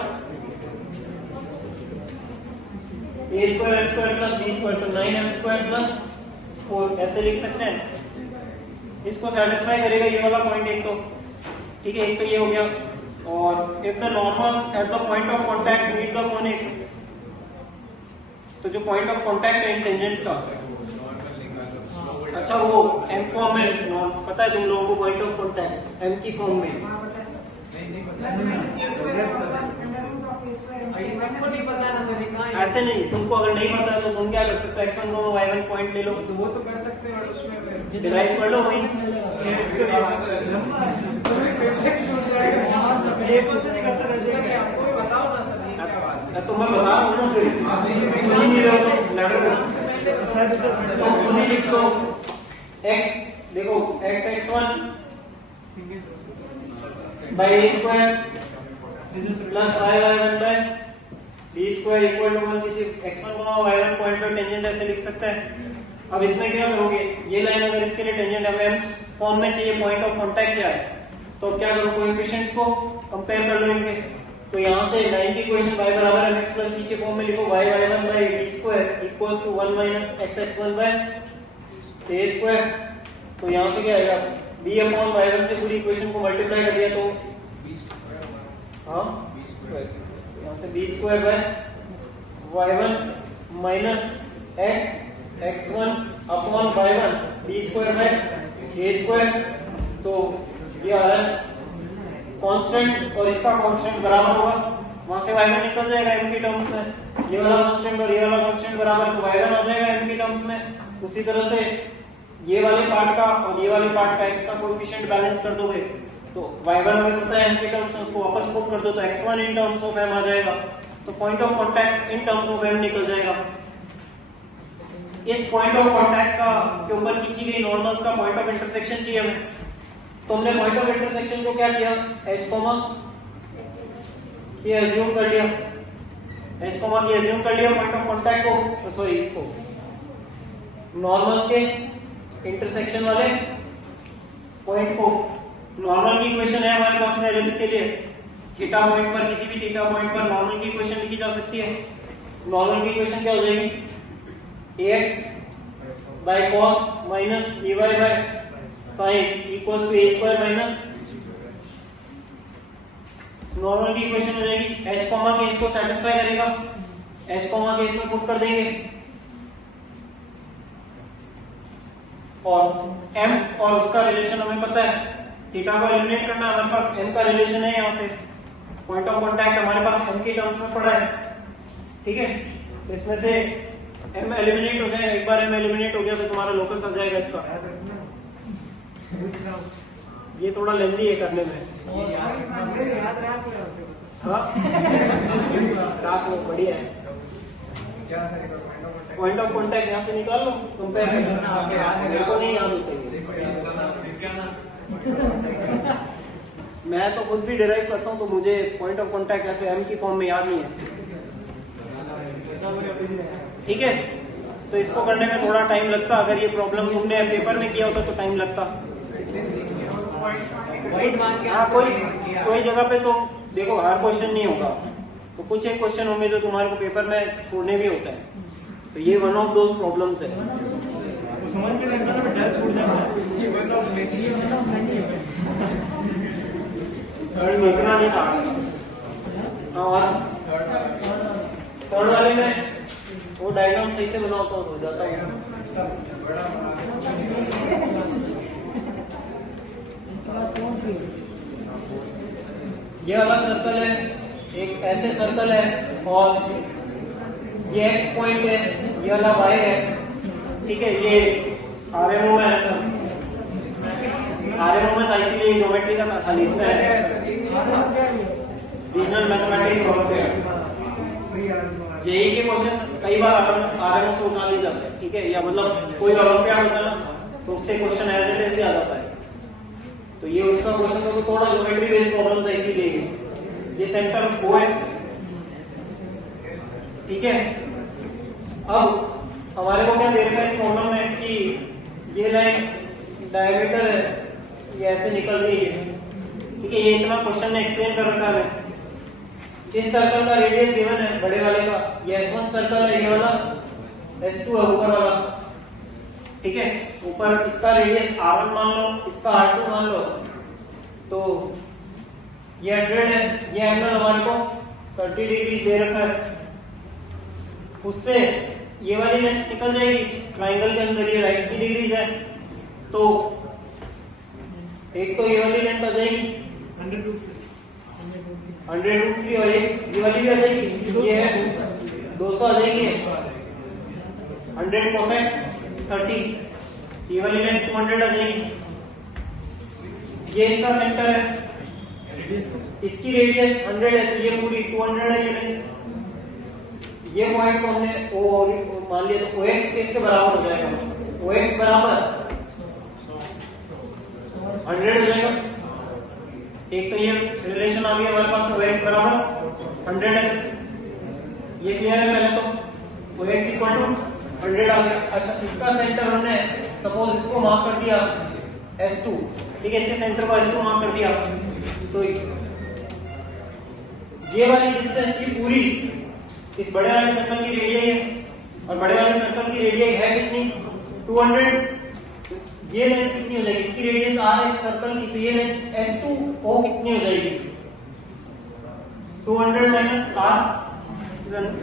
a square m square plus b square, तो 9m स्क्वायर प्लस 4 ऐसे लिख सकते हैं। इसको सेटिस्फाई करेगा ये वाला पॉइंट एक तो, ठीक है, एक तो ये हो गया। और if the normals at the point of contact meet the conic, तो जो पॉइंट ऑफ कांटेक्ट है इन टेंजेंट्स का, अच्छा वो m को हमें पता है तुम लोगों को, पॉइंट ऑफ कांटेक्ट m की फॉर्म में सबको नहीं पता ना सर, कहाँ है? ऐसे नहीं, तुमको अगर नहीं पता है तो तुम क्या कर सकते हो, x1 को y1 पॉइंट ले लो, तो वो तो कर सकते हैं, और उसमें डिराइव कर लो वही। ये क्वेश्चन ही करते रहते हैं। आपको भी बताओ ना सर, ये क्या बात है? तो मैं बता रहा हूँ ना, फिर सुन ही नहीं रहे हो तो लड़ रहे हो। तो खुद ही लिख लो x, देखो x1 by a square plus y1 by b square equal to 1। किसी x1 को y1 पॉइंट पर टेंजेंट ऐसे लिख सकते हैं। अब इसमें क्या करोगे, ये लाइन अगर इसके लिए टेंजेंट हमें फॉर्म में चाहिए, पॉइंट ऑफ कांटेक्ट क्या है, तो क्या करो, कोएफिशिएंट्स को कंपेयर कर लो इनके। तो यहाँ से लाइन की इक्वेशन y बराबर mx प्लस c के फॉर्म में लिखो, y1 by b square equals to 1 minus xx1 by a square. तो यहाँ से क्या आएगा, b अपॉन y1 से पूरी इक्वेशन को मल्टीप्लाई कर दिया तो हाँ यहाँ से b square bye y1 minus x1 upon y1 b square by a square. तो ये आ रहा है कांस्टेंट, और इसका कांस्टेंट बराबर होगा, वहां से y1 निकल जाएगा m की टर्म्स में, ये वाला कांस्टेंट और ये वाला कांस्टेंट बराबर, तो y1 आ जाएगा m की टर्म्स में। उसी तरह से ये वाले पार्ट का और ये वाले पार्ट का x का कोएफिशिएंट बैलेंस कर दोगे तो y1 हमें पता है m के टर्म्स में, उसको वापस पुट कर दो तो x1 in terms of m आ जाएगा, तो point of contact in terms of m निकल जाएगा। इस पॉइंट ऑफ कांटेक्ट का के ऊपर खींची गई नॉर्मल्स का पॉइंट ऑफ इंटरसेक्शन चाहिए हमें, तो हमने पॉइंट ऑफ इंटरसेक्शन को क्या किया, h ये अज्यूम कर लिया, h ये अज्यूम कर लिया पॉइंट ऑफ कांटेक्ट को, सॉरी इसको नॉर्मल्स के इंटरसेक्शन वाले पॉइंट को। नॉर्मल की इक्वेशन है हमारे पास में एलिप्स के लिए, थीटा पॉइंट पर, किसी भी थीटा पॉइंट पर नॉर्मल की इक्वेशन लिखी जा सकती है। नॉर्मल की इक्वेशन क्या हो जाएगी, ax by cos minus by by sin equals to a square minus, normal की इक्वेशन हो जाएगी h के इसको सेटिस्फाई करेगा, h के इसमें पुट कर देंगे, और m और उसका रिलेशन हमें पता है, थीटा को एलिमिनेट करना है, हमारे पास m का रिलेशन है, यहाँ से पॉइंट ऑफ कांटेक्ट हमारे पास m की टर्म्स में पड़ा है, ठीक है। इसमें से m एलिमिनेट हो जाए, एक बार m एलिमिनेट हो गया तो तुम्हारा लोकस आ जाएगा इसका। ये थोड़ा लेंदी है करने में, हाँ बढ़िया है। पॉइंट ऑफ कांटेक्ट यहाँ से निकाल लो, कंपेयर करना, मेरे को नहीं याद होता मैं तो खुद भी डिराइव करता हूँ, तो मुझे पॉइंट ऑफ कांटेक्ट ऐसे m की फॉर्म में याद नहीं है, ठीक है। तो इसको करने में थोड़ा टाइम लगता, अगर ये प्रॉब्लम तुमने पेपर में किया होता तो टाइम लगता। हाँ कोई जगह पे तो देखो हर क्वेश्चन नहीं होगा, तो कुछ एक क्वेश्चन होंगे जो तुम्हारे को पेपर में छोड़ने भी होता है, तो ये वन ऑफ दोस प्रॉब्लम्स है। तो समझ में लगता है ना छूट जाता है, ये वन ऑफ मेनी है। थर्ड में इतना नहीं था। और थर्ड वाले में वो डायग्राम सही से बनाओ तो हो जाता है। ये वाला सर्कल है, एक ऐसे सर्कल है, और ये एक्स पॉइंट है, ये वाला वाई है, ठीक है। ये आरएमओ में है, आरएमओ में था इसलिए ज्योमेट्री का था, खाली इसमें है रीजनल मैथमेटिक्स सॉल्व किया। जेई के क्वेश्चन कई बार आरएमओ से उठा ली जाते हैं, ठीक है, या मतलब कोई ओलंपियाड होता है ना, तो उससे क्वेश्चन एज इट इज आ जाता है। तो ये उसका क्वेश्चन था, तो थोड़ा ज्योमेट्री बेस्ड प्रॉब्लम था, इसीलिए ये सेंटर ओ है, ठीक है। अब हमारे को क्या दे रखा है इस प्रॉब्लम में कि ये लाइन डायमीटर है, ये ऐसे निकल रही है, ठीक है। ये इतना क्वेश्चन ने एक्सप्लेन कर रखा है। इस सर्कल का रेडियस गिवन है बड़े वाले का, ये S1 सर्कल है, ये वाला S2 है ऊपर वाला, ठीक है। ऊपर इसका रेडियस R1 मान लो, इसका R2 मान लो, तो ये 100 है। ये एंगल हमारे को 30 डिग्री दे रखा है, उससे ये वाली लेंथ निकल जाएगी इस ट्राइंगल के अंदर, ये 90 डिग्री है, तो एक तो ये वाली लेंथ आ जाएगी 100√3 और एक ये वाली भी आ जाएगी, ये है 200 आ जाएगी, 100 कोसेक 30, ये वाली लेंथ 200 आ जाएगी। ये इसका सेंटर है, इसकी रेडियस 100 है, तो ये पूरी 200 है। ये लेंथ, ये पॉइंट को हमने ओ मान लिया, तो OX किसके बराबर हो जाएगा, OX बराबर 100 हो जाएगा। एक तो ये रिलेशन आ गया हमारे पास, OX बराबर 100 है, ये क्लियर है पहले तो, OX इक्वल टू 100 आ गया। अच्छा, इसका सेंटर हमने सपोज इसको मार्क कर दिया S2, ठीक है, इसके सेंटर को S2 मार्क कर दिया, तो ये वाली डिस्टेंस की पूरी इस बड़े वाले सर्कल की रेडियस है, और बड़े वाले सर्कल की रेडियस है कितनी 200। ये लेंथ कितनी हो जाएगी, इसकी रेडियस R है इस सर्कल की, तो ये लेंथ S2O कितनी हो जाएगी 200 माइनस R।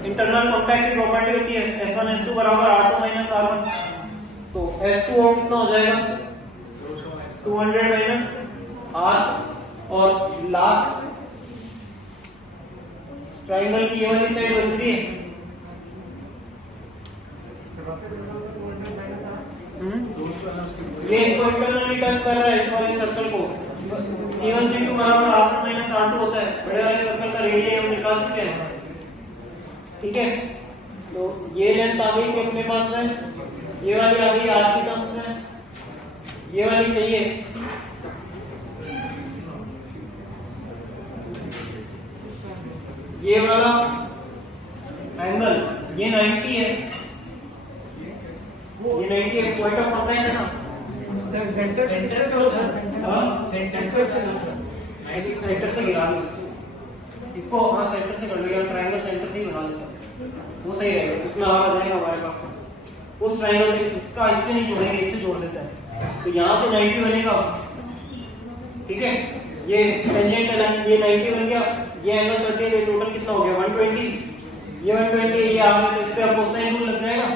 इंटरनल कॉन्टैक्ट की प्रॉपर्टी होती है S1 S2 बराबर R2 माइनस R1, तो S2O कितना हो जाएगा 200 माइनस R। और लास्ट ट्राइंगल की ये वाली साइड बच रही है, ये इसको इंटरनली टच कर रहा है इस वाले सर्कल को, C1 C2 बराबर R1 माइनस R2 होता है। बड़े वाले सर्कल का रेडियस हम निकाल चुके हैं, ठीक है। तो ये लेंथ आ गई अपने पास में, ये वाली आ गई R की टर्म्स में, ये वाली चाहिए ये वाला एंगल, ये 90 है, ये 90 है, पॉइंट ऑफ कॉन्टैक्ट है ना, सेंटर सेंटर से गिरा लो इसको, हाँ सेंटर से कर लो, ट्राइंगल सेंटर से ही बना लेता, वो सही रहेगा, उसमें आ जाएगा हमारे पास। उस ट्राइंगल से इसका इससे नहीं जोड़ेंगे, इससे जोड़ देते हैं, तो यहाँ से 90 बनेगा, ठीक है। ये टेंजेंट है, ये 90 बन गया, ये एंगल 30 है, टोटल कितना हो गया 120, ये 120 ये आ गया, तो इस पे अब कोसाइन रूल लग जाएगा।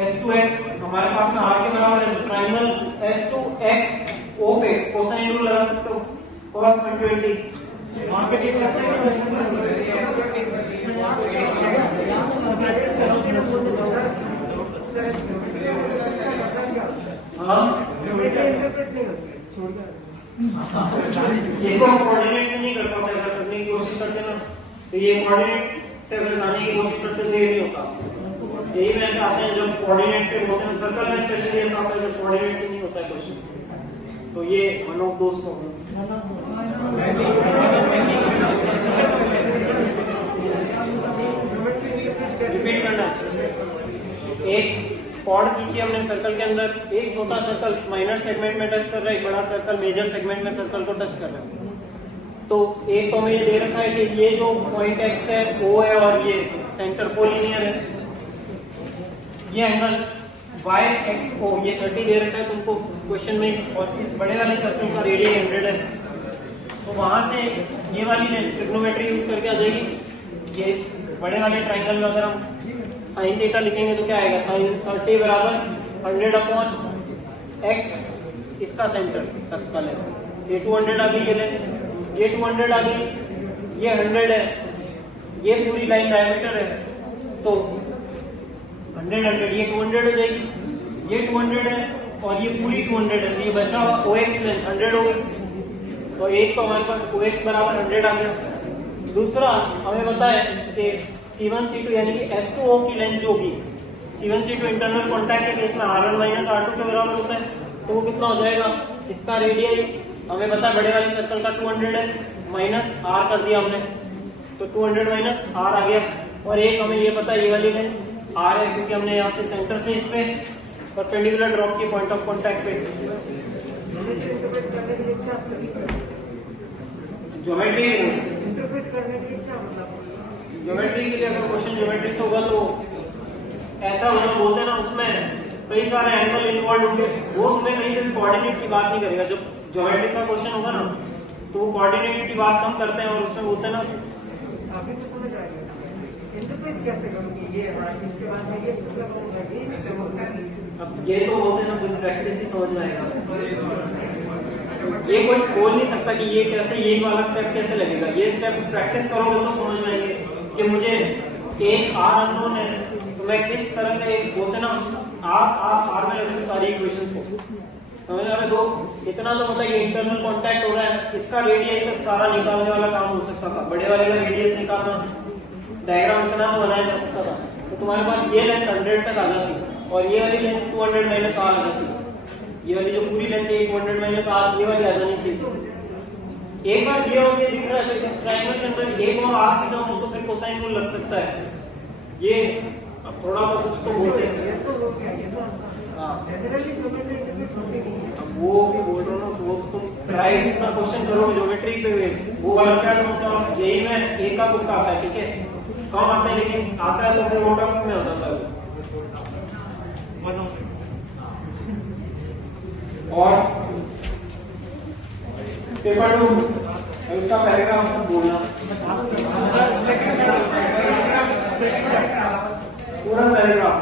S2x हमारे पास में R के बराबर है, तो ट्राइंगल S2XO पे कोसाइन रूल लगा सकते हो, cos 120। वहां पे देख सकते हैं इसको हम कोऑर्डिनेट से नहीं कर पाते, अगर करने की कोशिश करते ना, तो ये कोऑर्डिनेट से अगर जाने की कोशिश करते तो ये नहीं होता। यही में ऐसे आते हैं जब कोऑर्डिनेट से होते हैं, सर्कल में स्पेशली ऐसा होता है जब कोऑर्डिनेट से नहीं होता है क्वेश्चन, तो ये one of those problem. Repeat करना, एक कॉर्ड खींची हमने सर्कल के अंदर, एक छोटा सर्कल माइनर सेगमेंट में टच कर रहा है, एक बड़ा सर्कल मेजर सेगमेंट में सर्कल को टच कर रहा है, तो एक तो हमें ये दे रखा है कि ये जो पॉइंट एक्स है वो है और ये सेंटर कोलिनियर है, ये एंगल वाई एक्स ओ ये 30 दे रखा है तुमको क्वेश्चन में, और इस बड़े वाले सर्कल का रेडियस 100 है, तो वहां से ये वाली ट्रिग्नोमेट्री यूज करके आ जाएगी। ये इस बड़े वाले ट्राइंगल में अगर हम साइन थीटा लिखेंगे तो क्या आएगा, साइन 30 बराबर 100 अपॉन एक्स, इसका सेंटर तक का लेंथ, ये 200 आ गई, ये लेंथ ये 200 आ गई, ये 100 है, ये पूरी लाइन डायमीटर है, तो 100 ये 200 हो जाएगी, ये 200 है और ये पूरी 200 है, तो ये बचा हुआ OX लेंथ 100 हो गई, तो एक तो हमारे पास OX बराबर 100 आ गया। दूसरा हमें पता है कि C1 C2 यानी कि S2O की लेंथ जो होगी, C1 C2 इंटरनल कॉन्टैक्ट के केस में R1 माइनस R2 के बराबर होता है, तो वो कितना हो जाएगा, इसका रेडियस हमें पता है बड़े वाले सर्कल का 200 है, माइनस R कर दिया हमने, तो 200 माइनस R आ गया, और एक हमें ये पता है ये वाली लेंथ R है क्योंकि हमने यहाँ से सेंटर से इस पे परपेंडिकुलर ड्रॉप की पॉइंट ऑफ कांटेक्ट पे ज्योमेट्री इंटरप्रेट करने के लिए क्या मतलब, ज्योमेट्री के लिए अगर क्वेश्चन ज्योमेट्री से होगा तो ऐसा होना बोलते हैं ना, उसमें कई सारे एंगल इन्वॉल्व होंगे, वो हमें कहीं भी कोऑर्डिनेट की बात नहीं करेगा। जब ज्योमेट्री का क्वेश्चन होगा ना तो वो कोऑर्डिनेट्स की बात कम करते हैं, और उसमें बोलते हैं ना अभी तो समझ आएगा इंटरप्रेट कैसे करूँगी, ये इसके बाद में ये लगाऊंगा, अब ये तो बोलते हैं ना मुझे प्रैक्टिस ही समझ में आएगा, ये कोई बोल नहीं सकता कि ये कैसे, ये वाला स्टेप कैसे लगेगा, ये स्टेप प्रैक्टिस करोगे तो समझ में आएंगे कि मुझे एक आर अननोन है तो मैं किस तरह से बोलते ना आर में लगूंगी सारी इक्वेशंस को, समझ आ रहा है। तो इतना तो मतलब ये इंटरनल कांटेक्ट हो रहा है, इसका रेडियस तक सारा निकालने वाला काम हो सकता था, बड़े वाले का रेडियस निकालना डायग्राम इतना तो बनाया जा सकता था, तो तुम्हारे पास ये लेंथ 100 तक आ जाती और ये वाली लेंथ 200 माइनस R आ जाती, ये वाली जो पूरी लेंथ है 200 माइनस R ये वाली आ जानी चाहिए। एक बार ये और ये दिख रहा है तो इस ट्रायंगल के अंदर एक और R की टर्म हो तो फिर कोसाइन रूल लग सकता है, ये अब थोड़ा सा कुछ तो बोलते हैं। हाँ अब वो भी बोल रहा हूँ, वो तुम ट्राई इतना क्वेश्चन करो ज्योमेट्री पे बेस, वो वाला क्या तो जेई में एक का बुक आता है, ठीक है कम आता है लेकिन आता है तो फिर आउट ऑफ में हो जाता है वो। और पेपर 2 इसका पैराग्राफ बोलना पूरा पैराग्राफ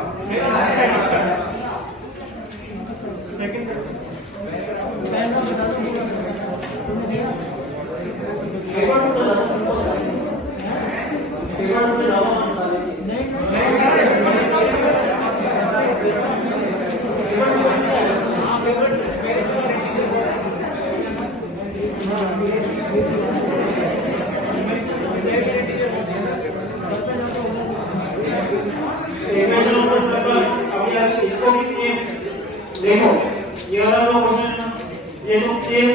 इसको भी सेम देखो, ये वाला जो क्वेश्चन ये तो सेम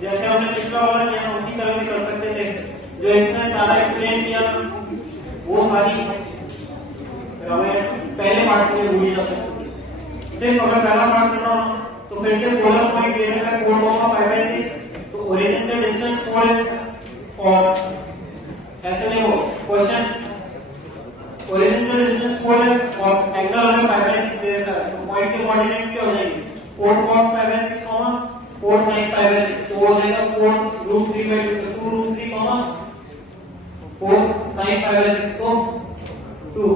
जैसे हमने पिछला वाला किया ना उसी तरह से कर सकते थे, जो इसने सारा एक्सप्लेन किया ना वो सारी हमें पहले पार्ट में भूली जा सकती थी। सिर्फ अगर पहला पार्ट करना हो तो फिर से पोलर पॉइंट ले लेना 4,5/6, तो ओरिजिन से डिस्टेंस 4 है, और ऐसे नहीं हो क्वेश्चन ओरिजिन से डिस्टेंस 4 है और एंगल हमें 5/6 दे देता है, तो पॉइंट के कोऑर्डिनेट्स क्या हो जाएंगे 4 cos 5/6 4 sin 5/6, तो हो जाएगा 4√3/2 2√3 4 sin 5/6 तो 2,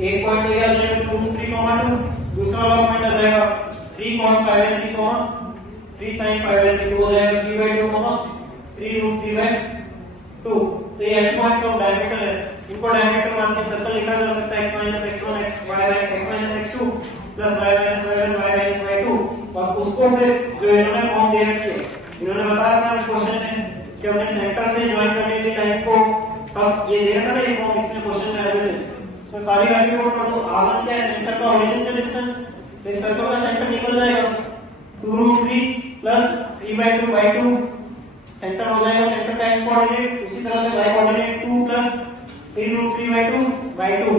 एक पॉइंट हो गया 2√3 2, दूसरा वाला पॉइंट आ जाएगा 3 cos 5/3 3 sin 5/3 हो जाएगा 3/2 3√3/2। तो ये एंड पॉइंट्स ऑफ डायमीटर है, इनको डायमीटर मान के सर्कल लिखा जा सकता है x - x1 x2 plus y - y1 y - y2, और उसको फिर जो इन्होंने फॉर्म दे रखी है, इन्होंने बताया था क्वेश्चन में कि हमने सेंटर से ज्वाइन करने के लिए लाइन को सब ये दे रखा था ये फॉर्म, इसमें क्वेश्चन में एज इट इज तो सारी वैल्यू को कर दो। R1 क्या है सेंटर का ओरिजिन से डिस्टेंस, इस सर्कल का सेंटर निकल जाएगा 2√3 प्लस 3/2/2, सेंटर हो जाएगा सेंटर का x कोऑर्डिनेट, उसी तरह से y कोऑर्डिनेट 2 प्लस 3√3/2/2,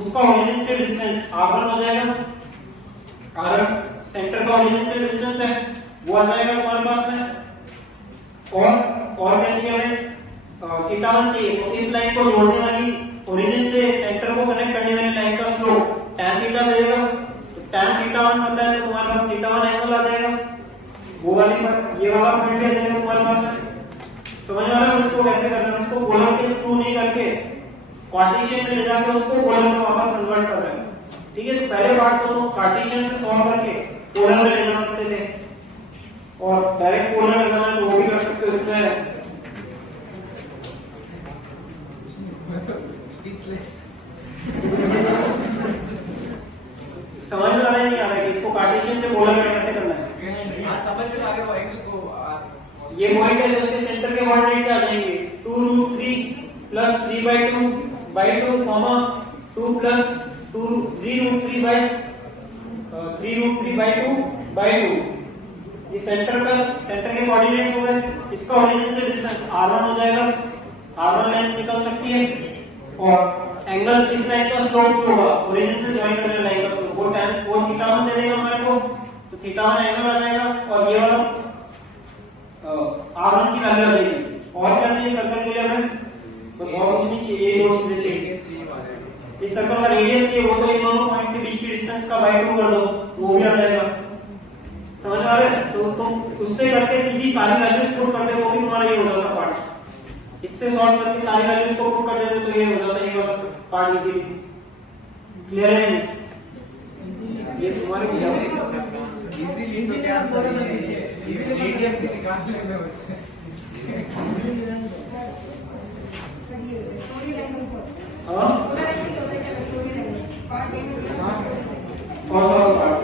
उसका ओरिजिन से डिस्टेंस R1 हो जाएगा, R1 सेंटर का ओरिजिन से डिस्टेंस है वो आ जाएगा तुम्हारे पास में, और क्या चाहिए हमें, थीटा 1 चाहिए। तो इस लाइन को जोड़ने वाली ओरिजिन से सेंटर को कनेक्ट करने वाली लाइन का स्लोप tan थीटा मिलेगा। तो tan थीटा 1 होता है तो तुम्हारे पास थीटा 1 एंगल आ जाएगा, वो वाली ये वाला पॉइंट आ जाएगा तुम्हारे पास। समझ में आ रहा है उसको कैसे करना है? उसको पोलर के थ्रू नहीं करके कार्टेशियन में ले जाके उसको पोलर में वापस कन्वर्ट कर रहे हैं। ठीक है, तो पहले पार्ट को तुम कार्टेशियन से सॉल्व करके पोलर में ले जा सकते थे, और डायरेक्ट पोलर में जाना तो वो भी कर सकते हो। इसमें स्पीचलेस। समझ में आ रहा है नहीं आ रहा है कि इसको कार्टेशियन से पोलर में कैसे करना है? हाँ समझ में आ गया वो x को ये पॉइंट है, उसके सेंटर के कोऑर्डिनेट क्या आ जाएंगे, 2√3 plus 3/2 by 2 comma 2 plus 3√3 by 2 by 2। ये सेंटर के कोऑर्डिनेट्स हो गए। इसका ओरिजिन से डिस्टेंस r1 हो जाएगा, r1 लेंथ निकल सकती है, और एंगल इस लाइन का स्लोप जो होगा ओरिजिन से ज्वाइन करने लाइन का स्लोप वो थीटा 1 दे देगा हमारे को। तो थीटा 1 एंगल आ जाएगा, और ये वाला r1 की वैल्यू आ जाएगी। और क्या चाहिए सर्कल के लिए हमें? बस और कुछ नहीं चाहिए, ये दो चीजें चाहिए। इस सर्कल का रेडियस चाहिए, वो तो इन दोनों पॉइंट्स के बीच की डिस्टेंस का बाय 2 कर दो, वो भी आ जाएगा। समझ में आ रहा है? तो तुम उससे करके सीधी सारी वैल्यूज पुट कर दे, वो भी तुम्हारा ये हो जाता पार्ट। इससे सॉल्व करके सारी वैल्यूज को पुट कर देते तो ये हो जाता है, ये वाला पार्ट इजीली क्लियर है। ये तुम्हारे लिए इजीली तो क्या आंसर है, ये रेडियस से निकालने में हां कौन सा पार्ट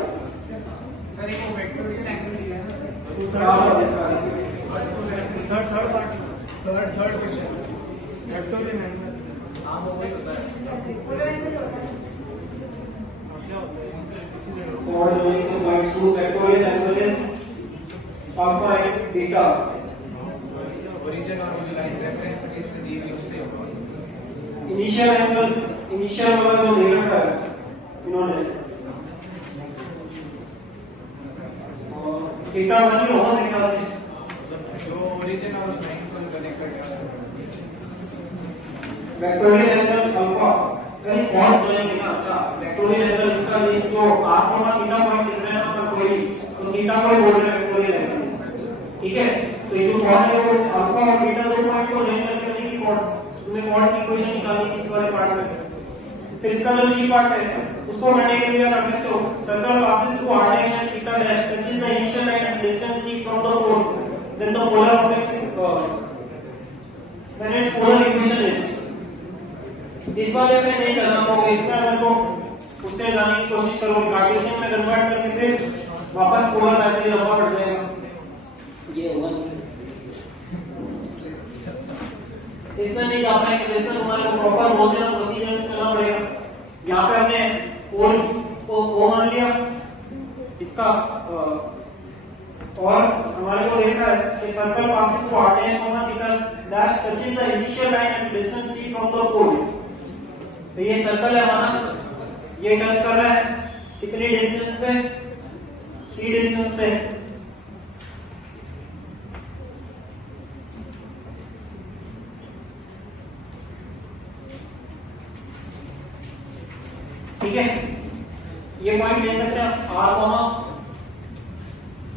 सर? एक वेक्टोरियल एंगल दिया है ना थर्ड क्वेश्चन वेक्टोरियल एंगल। हाँ वो वही होता है। coordinate the points to vectorial angle is alpha and beta। Origin और वो जो लाइन रेफरेंस के इसमें दी हुई उससे होगा। इनिशियल वाला जो दे रखा है इन्होंने, थीटा 1 ही होगा मेरे ख्याल से, जो ओरिजिन और उस लाइन को कनेक्ट करके वेक्टोरियल एंगल अल्फा कहीं पॉइंट जाएंगे ना। अच्छा, वेक्टोरियल एंगल इसका ये जो r थीटा पॉइंट दिख रहा है ना कोई, तो थीटा को बोल रहे हैं वेक्टोरियल एंगल। ठीक है, तो ये जो पॉइंट है वो अल्फा और बीटा दो पॉइंट को लाइन करके बनेगी पॉइंट। तुम्हें पॉइंट की इक्वेशन निकालनी थी इस वाले पार्ट में। फिर इसका जो सी पार्ट है उसको करने के लिए क्या कर सकते हो, circle passes through r dash and theta dash which is the initial line at distance c from the pole, then the polar vortex then its polar equation is। इस वाले में नहीं जाना होगा, इसमें अगर तो उससे जाने की कोशिश करो, कार्टेशियन में कन्वर्ट करके फिर वापस पोलर मैथड लंबा पड़ जाएगा, ये होगा नहीं। इसमें नहीं जा पाएंगे, इसमें तुम्हारे को प्रॉपर बहुत देना प्रोसीजर से चलना पड़ेगा। यहाँ पे हमने पोल को मान लिया इसका, और हमारे को देखा है कि circle passing through r dash comma theta dash touches the initial line at distance c from the pole। तो ये सर्कल है हमारा, ये टच कर रहा है कितनी डिस्टेंस पे, c डिस्टेंस पे। ठीक है, ये पॉइंट ले सकते हैं r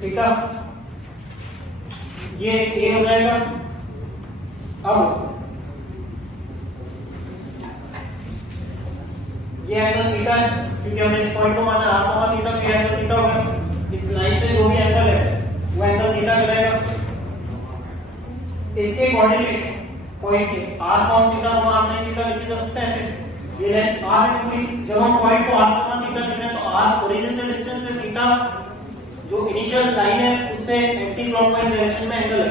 थीटा, ये a हो जाएगा। अब ये एंगल थीटा है क्योंकि हमने इस पॉइंट को माना r थीटा, तो ये एंगल थीटा होगा। इस लाइन से जो भी एंगल है वो एंगल थीटा कहलाएगा। इसके कोऑर्डिनेट पॉइंट के r cos थीटा और r sin थीटा लिखी जा सकता है ऐसे। ये लाइन r है पूरी, जब हम पॉइंट को r थीटा लिख रहे हैं तो r ओरिजिन से डिस्टेंस है, थीटा जो इनिशियल लाइन है उससे एंटी क्लॉकवाइज डायरेक्शन में एंगल है।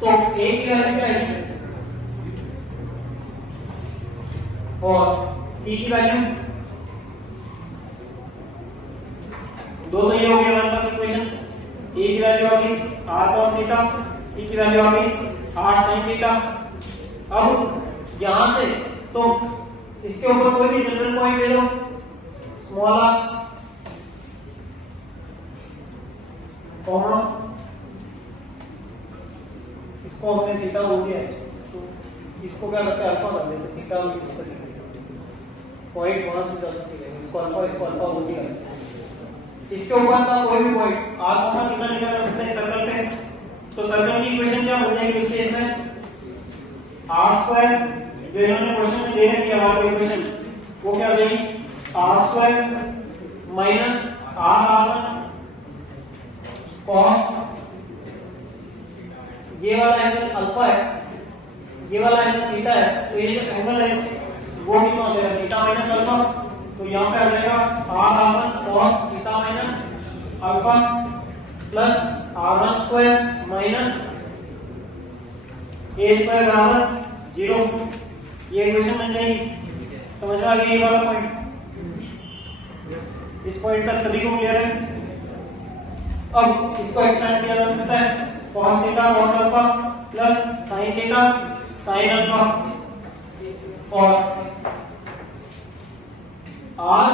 तो a की वैल्यू क्या है और c की वैल्यू, दो तो ये हो गया हमारे पास इक्वेशंस। a की वैल्यू आ गई r cos थीटा, c की वैल्यू आ गई r sin थीटा। अब यहां से तो इसके ऊपर कोई भी जनरल पॉइंट ले लो, स्मॉल r कॉमा, इसको हमने थीटा हो गया है, तो इसको क्या करते हैं अल्फा कर देते, थीटा में इसको पॉइंट वहां से ज्यादा सही है, इसको अल्फा हो गया। इसके ऊपर का कोई भी पॉइंट r कॉमा थीटा लिखा जा सकता है सर्कल पे, तो सर्कल की इक्वेशन क्या हो जाएगी इस केस में, r² जो इन्होंने क्वेश्चन में दे रखी है हमारी इक्वेशन, वो क्या हो जाएगी r² माइनस r1 cos, ये वाला एंगल अल्फा है, ये वाला एंगल थीटा है, तो ये जो एंगल है वो कितना हो जाएगा थीटा माइनस अल्फा, तो यहाँ पे आ जाएगा r1 cos theta minus alpha plus r1 square minus a square बराबर 0। ये इक्वेशन बन जाएगी। समझ में आ गया ये वाला पॉइंट? इस पॉइंट तक सभी को क्लियर है? अब इसको एक्सटेंड किया जा सकता है cos theta cos alpha plus sin theta sin alpha, और r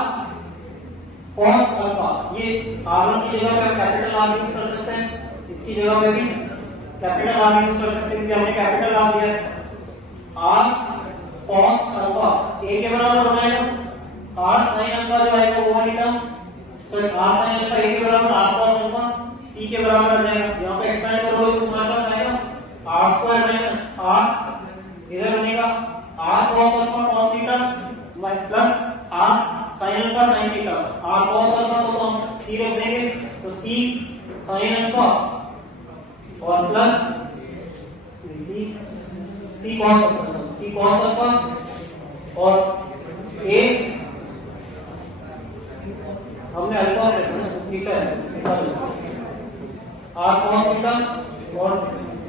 cos अल्फा, ये r1 की जगह पे कैपिटल R यूज कर सकते हैं, इसकी जगह पे भी कैपिटल R यूज कर सकते हैं क्योंकि हमने कैपिटल R लिया है। r cos अल्फा a के बराबर हो जाएगा, r sin अल्फा जो आएगा वो वाली टर्म, तो r sin अल्फा a के बराबर r cos अल्फा c के बराबर आ जाएगा। यहाँ पे एक्सपेंड करोगे तो तुम्हारे पास आएगा r स्क्वायर माइनस r, इधर बनेगा r cos alpha cos theta plus r sin alpha sin theta, r cos alpha को तो हम c रख देंगे, तो c sin अल्फा और प्लस c cos अल्फा और a हमने अल्फा थीटा है, r cos थीटा और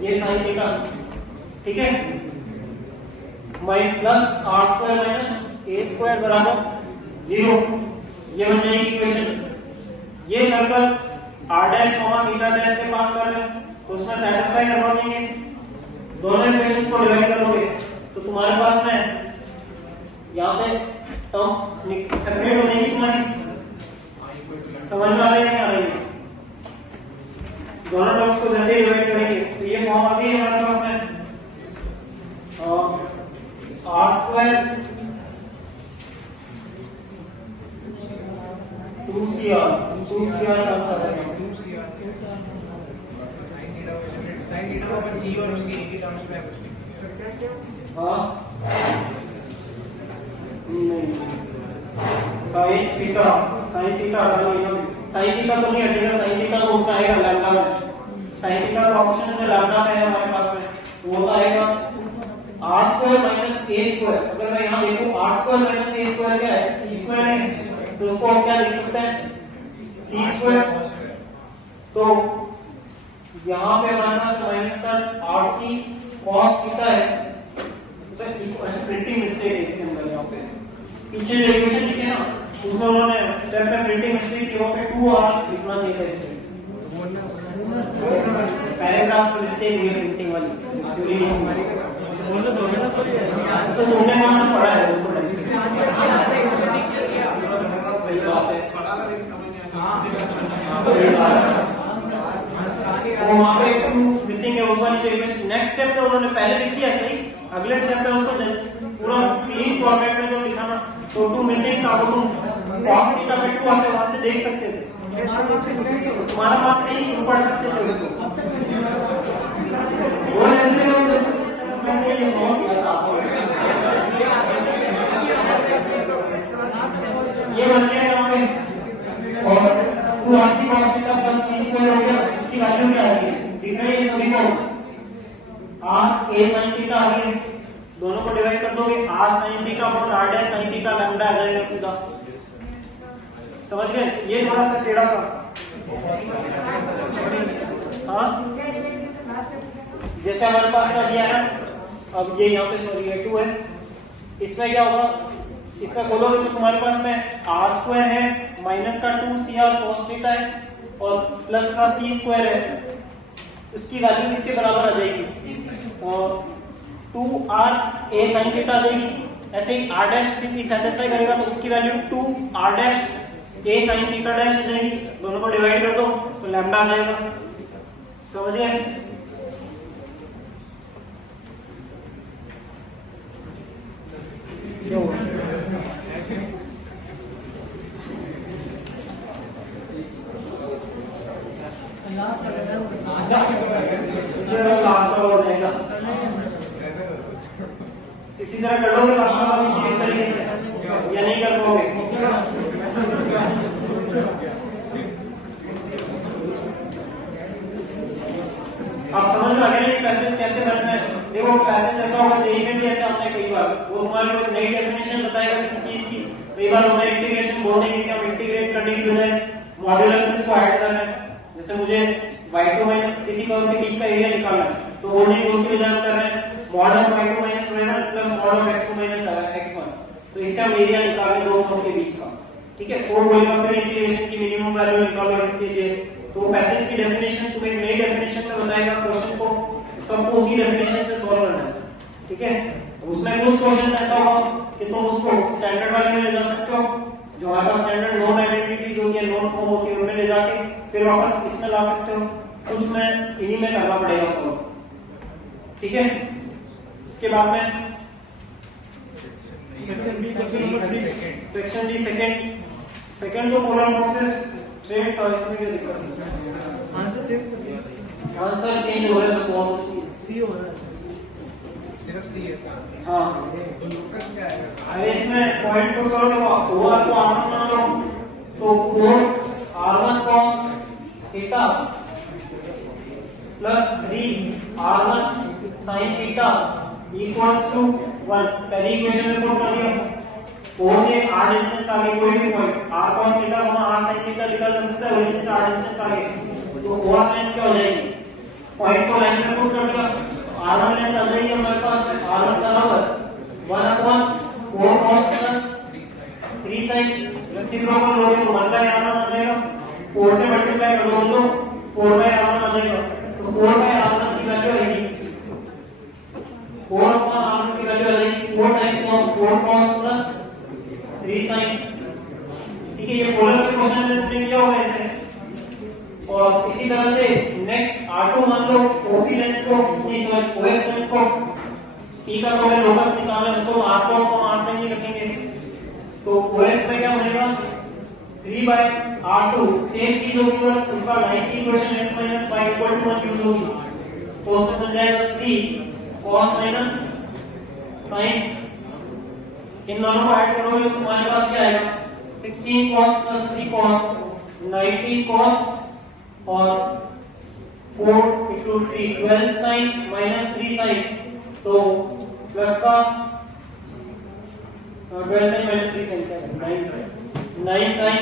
ये sin थीटा, ठीक है, plus r square minus a square बराबर 0। ये बन जाएगी इक्वेशन। ये circle r dash comma theta dash से पास कर रहे हैं, तो उसमें सेटिस्फाई करवा देंगे, दोनों इक्वेशंस को डिवाइड करोगे तो तुम्हारे पास में यहाँ से टर्म्स सेपरेट हो जाएंगी तुम्हारी। समझ में आ रही है नहीं आ रही है? दोनों टर्म्स को जैसे डिवाइड करेंगे तो ये फॉर्म आ गई है हमारे पास में r स्क्वायर 2cr आंसर है। sin थीटा को अपन c और उसके एक ही टर्म्स में हाँ नहीं, sin थीटा sin थीटा तो नहीं हटेगा, sin थीटा तो उसका आएगा लैम्डा में, sin थीटा का ऑप्शन में लैम्डा में है हमारे पास में, वो तो आएगा r square minus a square. अगर मैं यहाँ देखूं r square minus a square क्या है, c स्क्वायर है, तो उसको हम क्या लिख सकते हैं c स्क्वायर। तो यहाँ पे हमारे पास माइनस का rc cos थीटा है, प्रिंटिंग मिस्टेक है इसके अंदर। यहाँ पे पीछे जो इक्वेशन लिखे ना उसमें उन्होंने स्टेप में प्रिंटिंग मिस्टेक की, वहाँ पे 2r लिखना चाहिए था इसमें, पैराग्राफ में मिस्टेक हुई है प्रिंटिंग वाली, थ्योरी नहीं तो तुमने वहां से पढ़ा है उसको, सही बात है। तो वहां पे मिसिंग है उस वाली जो इक्वेशन। नेक्स्ट स्टेप में उन्होंने पहले लिख दिया सही, अगले स्टेप में उसको पूरा क्लीन फॉर्मेट में जो लिखा ना, तो 2 मिसिंग था, वो तुम cos थीटा पे 2 आके वहां से देख सकते थे, तुम्हारे पास नहीं, तुम पढ़ सकते थे उसको। वो ऐसे ये बन गया यहाँ पे, और 2rc cos theta plus c square हो गया, इसकी वैल्यू क्या आएगी दिख रही है सभी को, r a sin थीटा आ गया, दोनों को डिवाइड कर दोगे r sin थीटा और r dash sin theta lambda आ जाएगा सीधा। समझ गए? ये थोड़ा सा टेढ़ा था। हाँ जैसे हमारे पास में दिया है, अब ये यहाँ पे सॉरी ये 2 है, इसमें क्या होगा, इसका खोलोगे तो तुम्हारे पास में r स्क्वायर है माइनस का 2cr cos थीटा है और प्लस का c स्क्वायर है, उसकी वैल्यू किसके बराबर आ जाएगी, और 2r a sin थीटा आ जाएगी। ऐसे ही r डैश भी सेटिस्फाई करेगा तो उसकी value 2r dash a sin theta dash हो जाएगी, दोनों को डिवाइड कर दो तो लैम्डा आ जाएगा। समझ गए? क्या हुआ? इसी तरह लास्ट का हो जाएगा, इसी तरह कर लोगे लास्ट का इसी तरीके से, या नहीं कर पाओगे? आप समझ में आ गया पैसेज कैसे बनना है? देखो पैसेज ऐसा होगा, जेईई में भी ऐसे हमने कई बार वो हमारे को नई डेफिनेशन बताएगा किसी चीज की, कई बार हमें इंटीग्रेशन बोल देंगे कि हम इंटीग्रेट करने की बजाय मॉड्यूलस इसको ऐड कर रहे हैं। जैसे मुझे y2 में किसी कर्व के बीच का एरिया निकालना है, तो बोलने की उसके बजाय कर रहे हैं mod of y2 minus y1 plus mod of x2 minus x1, तो इससे हम एरिया निकालें दो कर्व के बीच का, ठीक है। वो बोलेगा फिर इंटीग्रेशन की मिनिमम वैल्यू निकालो इसके लिए, तो पैसेज की डेफिनेशन तुम्हें नई डेफिनेशन में बताएगा, क्वेश्चन को सबको उसी डेफिनेशन से सॉल्व करना है, ठीक है। उसमें कुछ क्वेश्चन ऐसा होगा कि तुम उसको स्टैंडर्ड वाले में ले जा सकते हो, जो हमारे पास स्टैंडर्ड नॉन आइडेंटिटीज होती है, नॉन फॉर्म होती है, उनमें ले जाके फिर वापस इसमें ला सकते हो, कुछ में इन्हीं में करना पड़ेगा सॉल्व, ठीक है। इसके बाद में सेक्शन डी सेकंड तो पोलर फोर्सेस स्ट्रेट था, इसमें क्या दिक्कत है? आंसर चेंज कर दिया, आंसर चेंज हो रहा है, बस सी हो रहा है, सिर्फ सी है इसका। हाँ तो लोकस क्या है? अरे इसमें पॉइंट को करो, देखो ओआर को r1 मान लो, तो 4r1 cos theta plus 3r1 sin theta equals to 1। पहली इक्वेशन में पुट कर दिया, o से r डिस्टेंस आगे कोई भी point r cos theta r sin theta लिखा जा सकता है, ओरिजिन से r डिस्टेंस आगे, तो ओआर लेंथ क्या हो जाएगी? पॉइंट को लाइन में पुट कर दिया, r1 लेंथ आ जाएगी हमारे पास, r1 बराबर 1/4 cos प्लस 3 sin, रेसिप्रोकल लोगे तो 1/r1 आ जाएगा, 4 से मल्टीप्लाई कर दो तो 4/r1 आ जाएगा, तो 4/r1 की वैल्यू आएगी 4/r1 की वैल्यू आ जाएगी 4 times of 4 cos plus 3 sin, ठीक है। ये पोलर के क्वेश्चन में हमने किया होगा ऐसे। और इसी तरह से नेक्स्ट r2 मान लो, OP लेंथ को OF लेंथ को P का कोई लोकस निकालना है, उसको r cos को r sin नहीं रखेंगे, तो OF में क्या बनेगा 3/r2, सेम चीज होगी बस उसका लाइन की इक्वेशन x - y = 1 यूज होगी, तो उसमें बन जाएगा 3 cos माइनस sin, इन दोनों को ऐड करोगे तो तुम्हारे पास क्या आएगा 16 cos प्लस 3 cos 90 cos और 4 into 3 12 sin minus 3 sin, तो प्लस का 12 sin minus 3 sin क्या है 9 sin,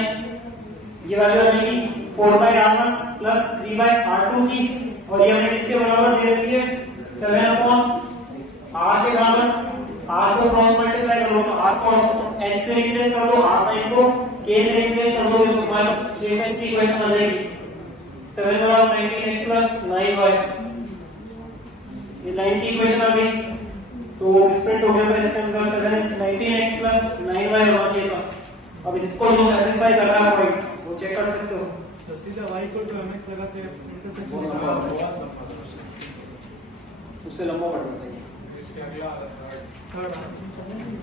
ये वैल्यू आ जाएगी 4/r1 प्लस 3/r2 की, और ये हमें इसके बराबर दे रखी है 7/r के बराबर, r को क्रॉस मल्टीप्लाई कर लो तो r cos h से रिप्लेस कर दो, r sin को k से रिप्लेस कर दो, तो तुम्हारे स्टेटमेंट की इक्वेशन आ जाएगी 7/19x प्लस 9y, ये 9 की इक्वेशन आ गई, तो स्प्लिट हो गया इसके अंदर 7/19x प्लस 9y होना चाहिए था। अब इसको जो सैटिस्फाई कर रहा है पॉइंट वो चेक कर सकते हो, तो सीधा y को तो mx लगाते हैं, इंटरसेक्शन उससे लंबा पड़ जाता है। इसके अगला थर्ड,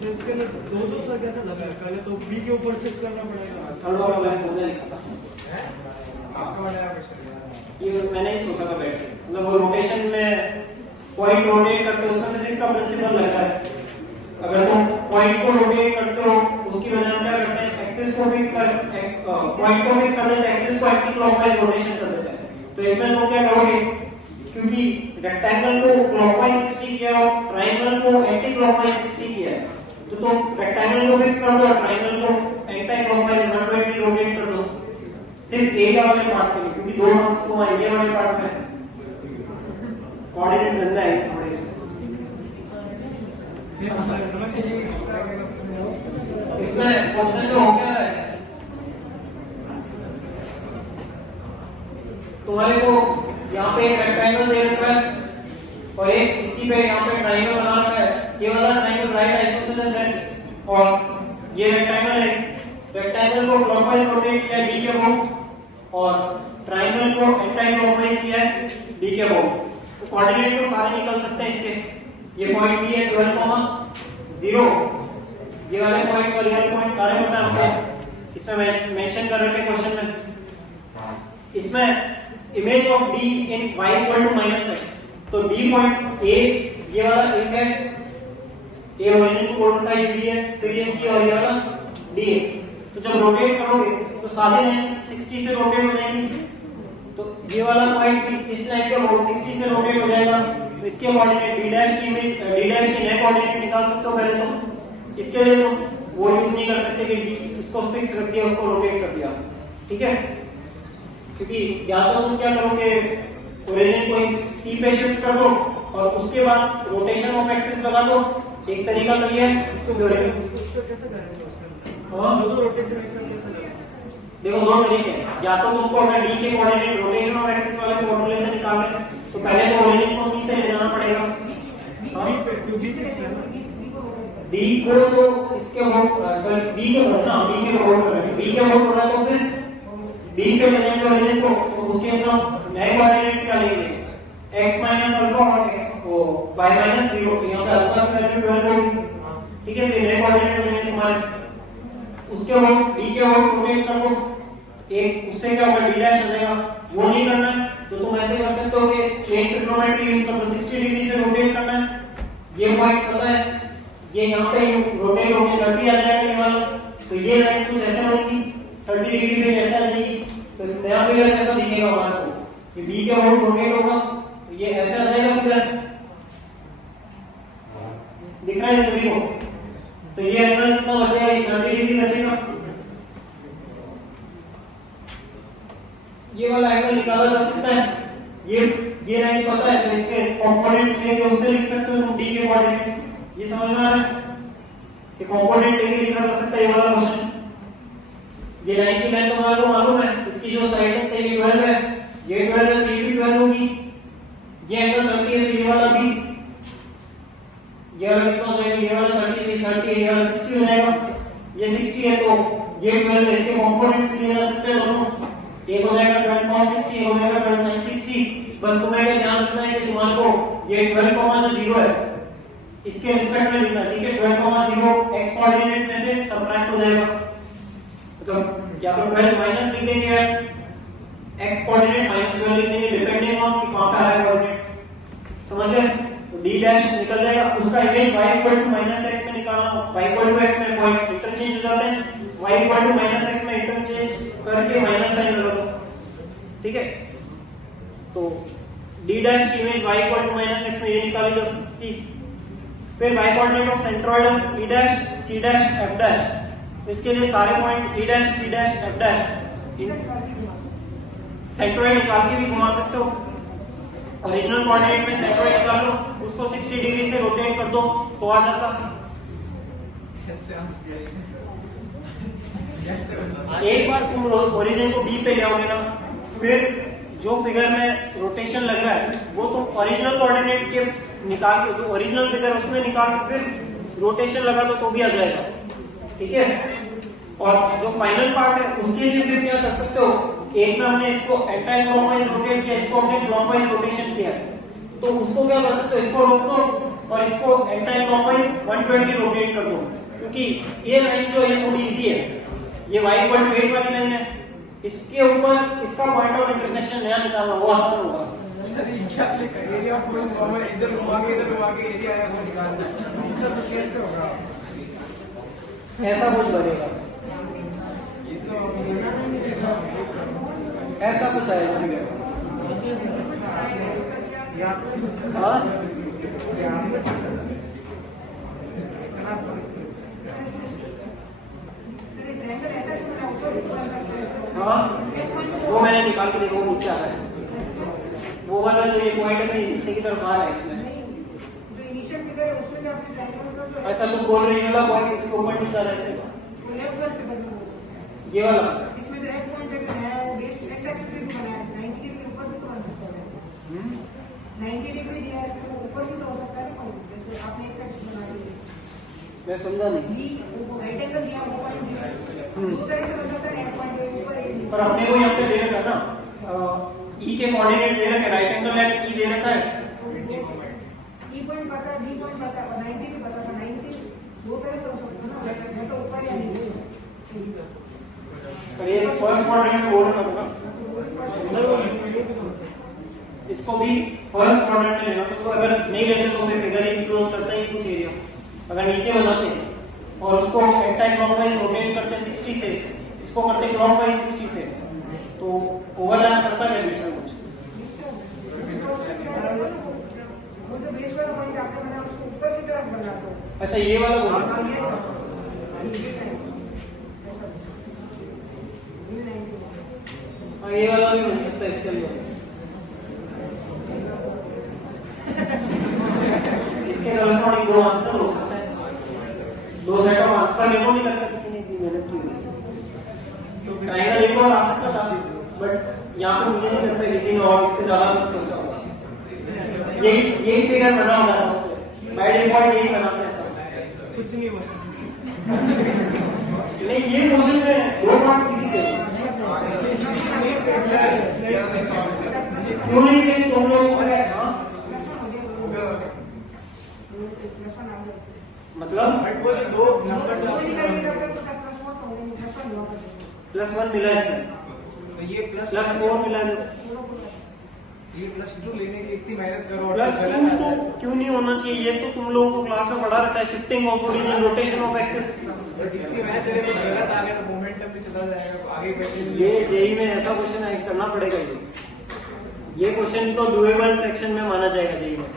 तो इसके लिए दो सा कैसा लगा है? पहले तो b के ऊपर शिफ्ट करना पड़ेगा, थर्ड वाला मैंने खुद लिखा था, आपका वाला क्वेश्चन ये मैंने ही सोचा था बैठ के, मतलब वो रोटेशन में पॉइंट रोटेट करते हो उसमें फिजिक्स का प्रिंसिपल लगता है, अगर तुम पॉइंट को रोटेट करते हो उसकी वजह हम क्या करते हैं एक्सिस को फिक्स कर पॉइंट को फिक्स कर देते हैं, एक्सिस को एंटी क्लॉकवाइज रोटेशन कर देते हैं, तो इसमें तुम क्या करोगे, क्योंकि रेक्टेंगल को क्लॉकवाइज 60 किया और ट्रायंगल को एंटी क्लॉकवाइज 60 किया है, तो तुम रेक्टेंगल को फिक्स कर दो और ट्रायंगल को एंटी क्लॉकवाइज 120 रोटेट कर दो, सिर्फ एरिया वाले पार्ट के लिए, क्योंकि दो मार्क्स को एरिया वाले पार्ट में कोऑर्डिनेट बनना है थोड़े से। ये समझ रहे हो इसमें क्वेश्चन जो हो गया है तुम्हारे को यहाँ पे एक रेक्टेंगल दे रखा है और एक इसी पे यहाँ पे ट्रायंगल बना रखा है, ये वाला ट्रायंगल राइट आइसोसेलेस है और ये रेक्टेंगल है, रेक्टेंगल को क्लॉकवाइज रोटेट किया डी के अबाउट और ट्रायंगल को एंटी क्लॉकवाइज किया डी के अबाउट, तो कोऑर्डिनेट तो सारे निकल सकते हैं इसके, ये पॉइंट बी है 12,0 ये वाले पॉइंट्स और ये वाले पॉइंट्स सारे पता है आपको, इसमें मेंशन कर रखे क्वेश्चन में। इसमें image of D in y equal to -x, तो डी पॉइंट ए ये वाला एक है, ए ओरिजिन को होता है, ये है, फिर ये सी और ये वाला डी है। तो जब रोटेट करोगे तो सारे लाइन 60 से रोटेट हो जाएंगी, तो ये वाला पॉइंट भी इस लाइन के 60 से रोटेट हो जाएगा। तो इसके कोऑर्डिनेट डी डैश की इमेज डी डैश के नए कोऑर्डिनेट निकाल सकते हो पहले तो। इसके लिए तो वो यूज नहीं कर सकते कि डी इसको फिक्स रख दिया उसको रोटेट कर दिया, ठीक है, क्योंकि या तो तुम क्या करोगे ओरिजिन को सी पे शिफ्ट कर दो और उसके बाद रोटेशन ऑफ एक्सिस लगा दो। एक तरीका तो ये है, उसको उसको कैसे करेंगे उसमें दो रोटेशन एक्शन कैसे करेंगे? देखो दो तरीके हैं, या तो तुमको अगर डी के कोऑर्डिनेट रोटेशन ऑफ एक्सिस वाले फॉर्मूले से निकालना है तो पहले तो ओरिजिन को सी पे ले जाना पड़ेगा। डी को तो इसके वो बी के हो ना, बी के वो करेंगे, बी के वो करना तो फिर बी पे ले जाएंगे ओरिजिन को, तो उसके साथ नए कोऑर्डिनेट्स क्या लेंगे, x माइनस अल्फा और x को y माइनस 0, तो यहाँ पे अल्फा की वैल्यू 12 होगी, ठीक है। फिर नए कोऑर्डिनेट लेंगे तुम्हारे, उसके बाद डी के वो रोटेट कर दो, एक उससे क्या होगा डी डैश हो जाएगा। वो नहीं करना है तो तुम ऐसे कर सकते हो कि प्लेन ट्रिग्नोमेट्री यूज कर दो, 60 डिग्री से रोटेट करना है। ये पॉइंट पता है, ये यहाँ पे रोटेट होकर 30 आ जाएगा ये वाला, तो ये लाइन कुछ ऐसे होगी 30 डिग्री पे ऐसा आ जाएगी, तो नया फिगर कैसा दिखेगा हमारे को, कि बी के वो रोटेट होगा तो ये ऐसा आ जाएगा फिगर, दिख रहा है सभी को। तो ये एंगल कितना बचेगा, 30 डिग्री बचेगा। ये वाला एंगल निकाला जा सकता है, ये लाइन पता है तो इसके कंपोनेंट्स लेके उससे लिख सकते हो डी के कोऑर्डिनेट। ये समझ में आ रहा है कि कंपोनेंट लेके लिखा जा सकता है ये वाला क्वेश्चन। ये लाइन की लाइन तुम्हारे को मालूम है, इसकी जो साइड है ये 12 है, ये 12 है तो ये भी 12 होगी। ये एंगल 30 है तो ये वाला भी, ये वाला कितना हो जाएगा, ये वाला 30 ये वाला 60 हो जाएगा। ये 60 है तो ये 12 इसके कंपोनेंट्स लिए जा सकते हैं दोनों, एक हो जाएगा 12 cos 60, एक हो जाएगा 12 sin 60। बस तुम्हें क्या ध्यान रखना है कि तुम्हारे को ये 12, 0 है इसके रिस्पेक्ट में लिखना, ठीक है। 12, 0 x कोऑर्डिनेट में से सबट्रैक्ट हो जाएगा, मतलब या तो 12 माइनस लिख देंगे x कोऑर्डिनेट -12 लिख देंगे डिपेंडिंग ऑन कि कहां पे आ रहा है कोऑर्डिनेट, समझ गए। तो d डैश निकल जाएगा, उसका image y equal to -x में निकालना, y इक्वल टू x में पॉइंट्स इंटरचेंज हो जाते हैं, y इक्वल टू -x में इंटरचेंज करके माइनस साइन लगा दो, ठीक है। तो d डैश की image y equal to -x में ये निकाली जा सकती। फिर y coordinate of centroid of e dash c dash f dash, तो इसके लिए सारे point e dash c dash f dash centroid निकाल के भी घुमा सकते हो। ओरिजिनल कोऑर्डिनेट में सेंट्रॉइड निकाल लो, उसको 60 डिग्री से रोटेट कर दो तो आ जाता। एक बार तुम ओरिजिन को बी पे ले आओगे ना, फिर जो फिगर में रोटेशन लग रहा है वो तुम ओरिजिनल कोऑर्डिनेट के निकाल के, जो ओरिजिनल फिगर उसमें निकाल के फिर रोटेशन लगा दो तो भी आ जाएगा, ठीक है। और जो फाइनल पार्ट है उसके लिए फिर क्या कर सकते हो, एक में हमने इसको एंटी क्लॉकवाइज रोटेट किया, इसको हमने क्लॉकवाइज रोटेशन किया, तो उसको क्या कर सकते हो, इसको रोक दो और इसको एंटी क्लॉकवाइज 120 रोटेट कर दो, क्योंकि ये लाइन जो है थोड़ी इजी है, ये y इक्वल टू 8 वाली लाइन है, इसके ऊपर इसका पॉइंट ऑफ इंटरसेक्शन नया निकालना वो आसान होगा। सर ये क्या लिखा है, एरिया ऑफ फुल कॉमन, इधर घुमा के एरिया है वो निकालना है, इधर तो कैसे होगा, ऐसा कुछ बनेगा, ये तो ऐसा कुछ आएगा। हाँ हाँ वो मैंने निकाल के देखो, वो नीचे आ रहा है, वो वाला जो ये पॉइंट है नीचे की तरफ आ रहा है इसमें। जो इनिशियल फिगर है उसमें भी आपने ट्रायंगल का, अच्छा तुम बोल रही हो पॉइंट इसके ऊपर नीचे आ रहा है ऐसे, लेफ्ट वाला फिगर ये वाला, इसमें जो एक पॉइंट है वो बेस एक्स एक्सिस पे भी बनाया है, 90 डिग्री ऊपर भी तो बन सकता है वैसे, 90 डिग्री दिया है तो ऊपर भी तो हो सकता है ना, जैसे आपने एक्स एक्सिस बना दी, मैं समझा नहीं, बी वो राइट एंगल दिया वो पॉइंट दिया, दो तरह से बन सकता है, एक पॉइंट है ऊपर एक, पर अपने को यहाँ पे दे रखा ना ई के कोऑर्डिनेट दे रखा है, राइट एंगल एट ई दे रखा है, ई पॉइंट पता है, बी पॉइंट पता है और 90 भी पता है, 90 दो तरह से हो सकता है ना, तो ऊपर या नीचे और ये फर्स्ट क्वाड्रेंट में होल्ड करूंगा, इसको भी फर्स्ट क्वाड्रेंट में लेना। तो अगर नहीं लेते तो फिर फिगर ही क्लोज करता है कुछ एरिया। अगर नीचे बनाते और उसको एंटी क्लॉकवाइज रोटेट करते 60 से, इसको करते क्लॉकवाइज 60 से, तो ओवरलैप करता है बीच में कुछ। वो जो बेस वाला पॉइंट आपने बनाया उसको ऊपर की तरफ बना दो। अच्छा ये वाला बोलो। हाँ ये वाला भी बन सकता है इसके लिए। इसके करस्पॉन्डिंग दो आंसर हो सकता है, दो सेट ऑफ आंसर। पर मेरे को नहीं लगता किसी ने इतनी मेहनत की हुई। तो ट्रायंगल एक और आ सकता था, बट यहाँ पे मुझे नहीं लगता किसी ने और इससे ज्यादा कुछ सोचा होगा। यही फिगर बना होगा सबसे बाय डिफॉल्ट, यही बनाते हैं सब। कुछ नहीं हुआ। नहीं ये क्वेश्चन में दो मार्क किसी थे, क्यों नहीं थे तुम लोग? मतलब दो नंबर +1 मिला है, तो ये +4 मिला है। ये +2 लेने की इतनी मेहनत करो और +2 तो क्यों नहीं होना चाहिए? ये तो तुम लोगों को क्लास में पढ़ा रखा है, shifting of origin, rotation of axis. जितनी मेहनत तेरे को जरूरत आ गया तो मोमेंटम भी चला जाएगा आगे बैठे। ये जेई में ऐसा क्वेश्चन है, करना पड़ेगा। ये क्वेश्चन तो डुएबल सेक्शन में माना जाएगा जेई में।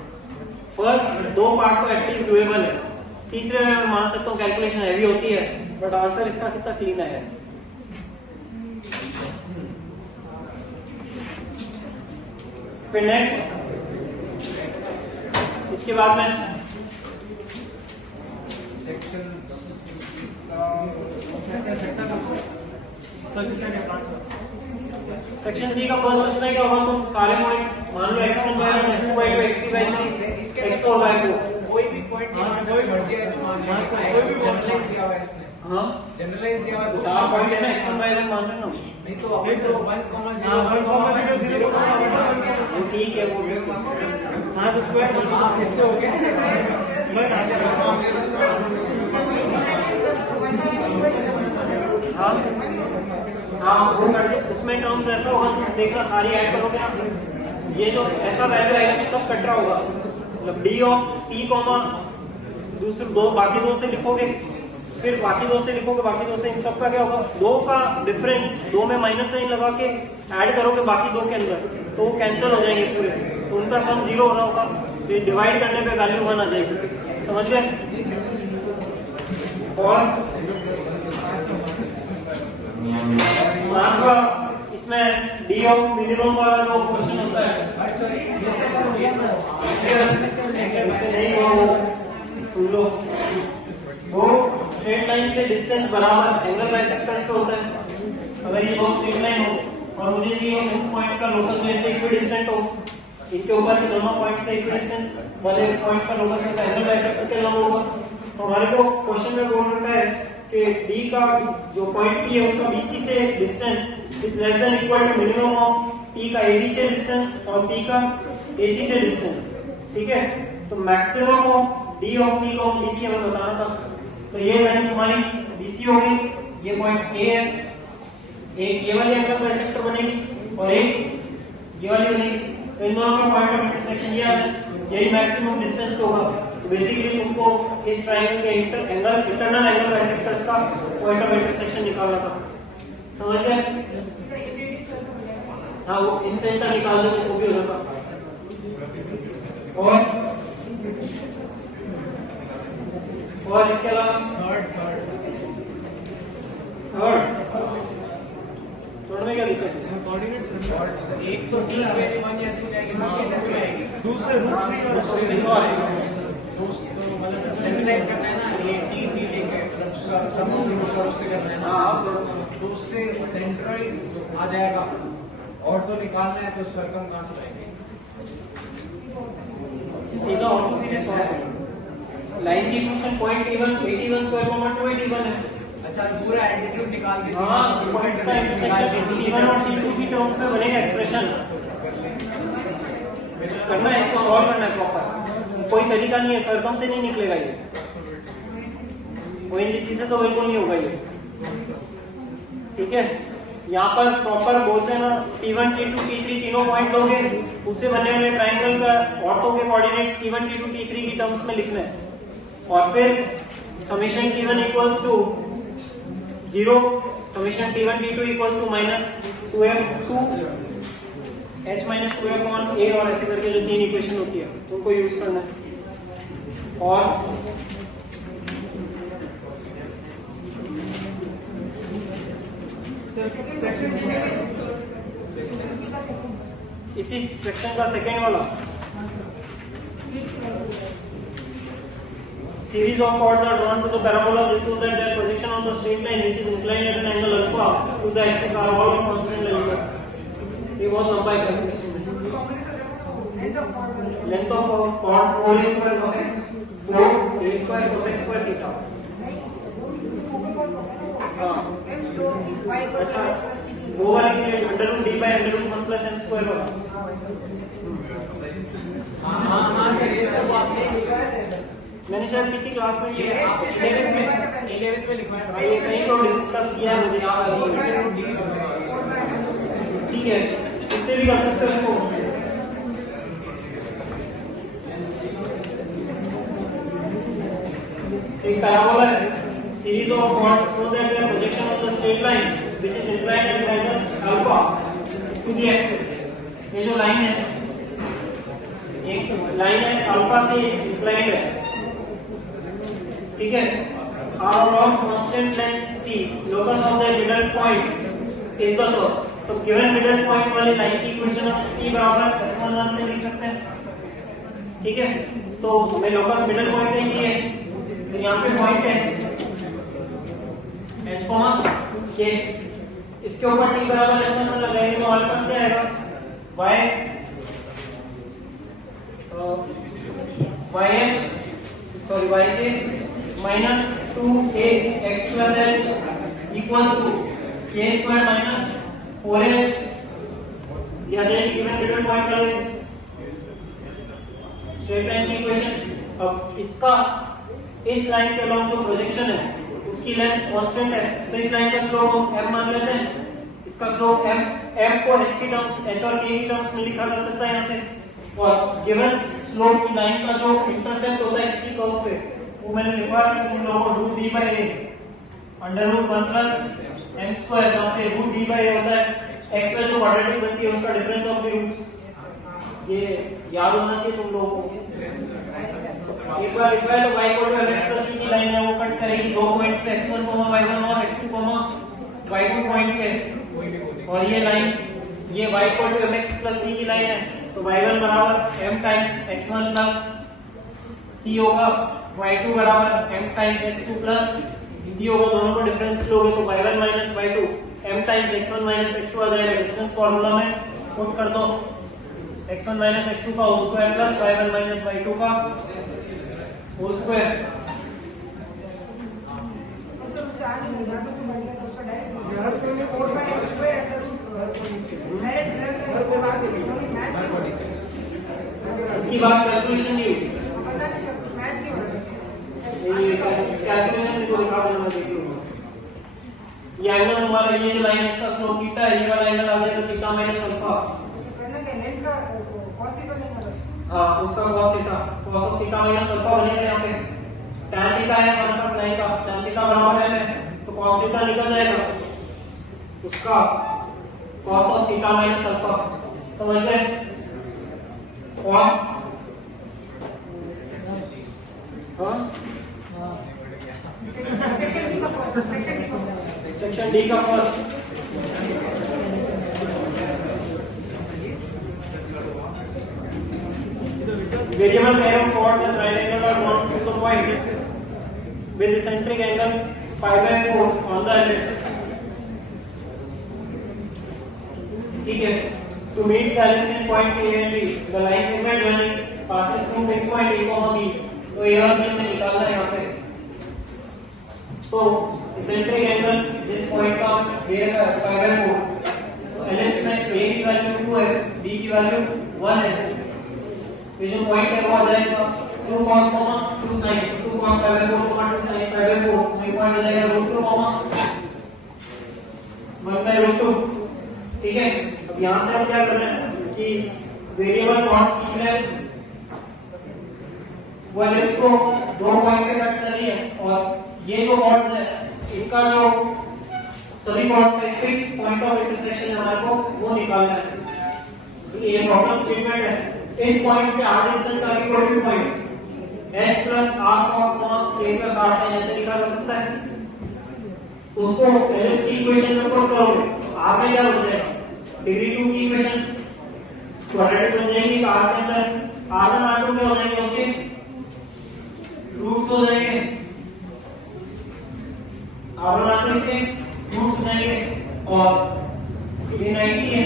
फर्स्ट दो पार्ट तो एटलीस्ट डुएबल है, तीसरे में मैं मान सकता हूँ कैलकुलेशन हैवी होती है, बट आंसर इसका कितना क्लीन आया है। फिर नेक्स्ट, इसके बाद में सेक्शन सी का फर्स्ट क्वेश्चन है क्या होगा? तुम सारे पॉइंट मान लो x1 y x2 y x3 y x4 y को कोई भी पॉइंट कोई मर्जी है तो मान जनरलाइज दिया हुआ है इसने। हाँ जनरलाइज दिया हुआ है तो चार पॉइंट है ना, x1 y1 मान रहे ना। नहीं तो अपन तो 1,0 ठीक है वो। हाँ तो स्क्वायर इससे हो गया। हाँ हाँ वो कर दे। उसमें टर्म्स ऐसा होगा, तुम देखना सारी ऐड करोगे ना, ये जो ऐसा वैल्यू आएगा कि सब कट रहा होगा। मतलब डी ऑफ पी कॉमा दूसरे दो बाकी दो से लिखोगे, फिर बाकी दो से लिखोगे, बाकी दो से, इन सब का क्या होगा? दो का डिफरेंस, दो में माइनस साइन लगा के ऐड करोगे बाकी दो के अंदर, तो वो कैंसिल हो जाएंगे पूरे, तो उनका सम 0 हो रहा होगा। तो डिवाइड करने पे वैल्यू 1 आ जाएगी। समझ गए? और पांचवा, इसमें डी ऑफ मिनिमम वाला जो क्वेश्चन होता है, इससे नहीं हो, सुन लो। दो स्ट्रेट लाइन से डिस्टेंस बराबर एंगल बाइसेक्टर्स का होता है। अगर ये दो स्ट्रेट लाइन हो और मुझे चाहिए इन पॉइंट्स का लोकस जो है इक्विडिस्टेंट हो, इनके ऊपर के दोनों पॉइंट से इक्विडिस्टेंस वाले पॉइंट्स का लोकस का एंगल बाइसेक्टर के लंब होगा। तो हमारे को क्वेश्चन में बोल रखा है कि डी का जो पॉइंट पी है उसका बीसी से distance is less than equal to minimum of P का एबी से डिस्टेंस और पी का एसी से डिस्टेंस। ठीक है, तो maximum of D of P को बीसी हमें बताना था। तो ये लाइन तुम्हारी बीसी होगी, ये पॉइंट ए है, एक ये वाली एंगल बाइसेक्टर बनेगी और एक ये वाली बनेगी। तो इन दोनों का पॉइंट ऑफ इंटरसेक्शन ये है, यही मैक्सिमम डिस्टेंस होगा। तो बेसिकली तुमको इस ट्रायंगल के इंटरनल एंगल बाइसेक्टर्स का पॉइंट ऑफ इंटरसेक्शन निकालना था। समझ गए? हाँ वो इनसेंटर निकाल दो तो वो भी हो जाएगा। और इसके अलावा थर्ड में क्या दिक्कत है? एक तो टी वैल्यू मान ऐसी जाएगी, दूसरी आएगी, दूसरे रूट 3 और आएगा। तो मतलब जनरलाइज करना है ना, ये टी भी लेके मतलब सम ऑफ द सोर्स से करना है ना। हाँ तो उससे सेंट्रॉइड आ जाएगा और तो निकालना है तो सर्कम कहाँ से लाएंगे? सीधा ऑटो भी नहीं सॉल्व करेंगे। लाइन की equation point E1 81 square comma 281 है। अच्छा पूरा एल्टीट्यूड निकाल के हाँ पॉइंट का इंटरसेक्शन T1 और T2 की टर्म्स में बनेगा एक्सप्रेशन। करना है इसको, सॉल्व करना है प्रॉपर। कोई तरीका नहीं है, सरकम से नहीं निकलेगा ये। ONGC से तो बिल्कुल नहीं होगा ये, ठीक है। यहाँ पर प्रॉपर बोलते हैं ना T1 T2 T3 तीनों पॉइंट लोगे, उससे बने हुए ट्राइंगल का ऑर्थो के कोऑर्डिनेट्स T1 T2 T3 की टर्म्स में लिखना है, और फिर summation T1 equals to 0, summation T1 T2 equals to -2 H minus 2 और ऐसे करके जो तीन इक्वेशन होती है उनको यूज करना है। और इसी सेक्शन का सेकेंड वाला series of chords are drawn to the parabola this so that their projection on the straight line which is inclined at an angle alpha to the axis are all of constant length। ये बहुत लंबा है length of chord 4 square cosec 4 a square cosec square theta. अच्छा वो वाला √d by √1 plus m square वाला। हाँ sir, ये सब आपने लिखा है, मैंने शायद किसी क्लास में ये 11th में लिखवाया था, ये कहीं तो डिस्कस किया है, मुझे याद आ रही है। ठीक है, इससे भी कर सकते हो इसको। एक पैराबोला है, series of chords so that their projection on the straight line which is inclined at an angle alpha to the axis। ये जो लाइन है, एक लाइन है अल्फा से इंक्लाइंड है, ठीक है। R along constant length C, locus of the middle point is the curve। तो गिवन मिडल पॉइंट वाली लाइन की इक्वेशन हम T बराबर S11 से लिख सकते हैं, ठीक है। तो हमें लोकस मिडल पॉइंट नहीं चाहिए, तो यहाँ पे पॉइंट है H K, इसके ऊपर T बराबर S11 लगाएंगे तो हमारे पास क्या आएगा y के minus 2a x plus h equal to k square minus 4h। या गिवन मिडल पॉइंट वाले स्ट्रेट लाइन की इक्वेशन। अब इसका इस लाइन के अलोंग जो प्रोजेक्शन है उसकी लेंथ कांस्टेंट है, तो इस लाइन का स्लोप हम m मान लेते हैं। इसका स्लोप m को h की टर्म्स h और k की टर्म्स में लिखा जा सकता है यहाँ से। और गिवन स्लोप की लाइन का जो इंटरसेप्ट होता है किसी कर्व पे, वो मैंने लिखा है तुम लोगों को √d by a √1 plus m square, जहाँ पे √d by a होता है x पे जो क्वाड्रेटिक बनती है उसका डिफरेंस ऑफ द रूट्स। ये याद होना चाहिए तुम लोगों को। एक बार लिखा है तो y को mx प्लस c की लाइन है, वो कट करेगी दो पॉइंट्स पे x1, y1 और x2, y2 पॉइंट पे। और ये लाइन ये y को mx प्लस c की लाइन है, तो y1 बराबर m times x1 plus c होगा, y2 बराबर m times x2 plus c होगा। दोनों को डिफरेंस लोगे तो y1 minus y2 m times x1 minus x2 आ जाएगा। डिस्टेंस फार्मूला में पुट कर दो, x1 माइनस x2 का whole square plus y1 minus y2 का होल स्क्वायर। इसकी बात कैलकुलेशन नहीं हुई, कैलकुलेशन को दिखा देना, मैं देख लूंगा। ये एंगल हमारा ये लाइन इसका स्लोप थीटा है, ये वाला एंगल आ जाएगा थीटा माइनस अल्फा। हाँ, उसका cos theta, cos of theta minus alpha बनेगा। यहाँ पे tan थीटा है हमारे पास लाइन का, tan थीटा बराबर है तो cos थीटा निकल जाएगा, उसका cos of theta minus alpha. समझ गए? और सेक्शन डी का first variable pair of chords and right angle are drawn to the point with the centric angle π/4 on the ellipse। ठीक है, to meet the ellipse points A and B, the line segment when it passes through fixed point A, B, तो ये वाला हमें निकालना है यहाँ पे। तो सेंट्रिक एंगल जिस पॉइंट का दिया है π/4, तो ellipse में A की वैल्यू 2 है, B की वैल्यू 1 है। ये जो पॉइंट है वो आ जाएगा 2 cos 2 sin, 2 cos pi by 4 comma 2 sin pi by 4 तो ये पॉइंट आ जाएगा √2 comma 1 by √2। ठीक है, अब यहां से हम क्या कर रहे हैं कि वेरिएबल कॉस्ट की है वो एलिप्स को दो पॉइंट पे कट कर रही है और ये जो कॉर्ड है इनका जो सभी कॉर्ड पे फिक्स पॉइंट ऑफ इंटरसेक्शन है हमारे को वो निकालना है। तो ये प्रॉब्लम स्टेटमेंट है, इस पॉइंट से r डिस्टेंस का equal point s plus r cos k plus r sin ऐसे लिखा जा सकता है। उसको एलिप्स की इक्वेशन में पुट करोगे r में क्या हो जाएगा, डिग्री 2 की इक्वेशन क्वाड्रेटिक बन जाएगी। r के अंदर r1 r2 क्या हो जाएंगे, उसके रूट्स हो जाएंगे, r1 r2 इसके रूट्स हो जाएंगे और ये 90 है।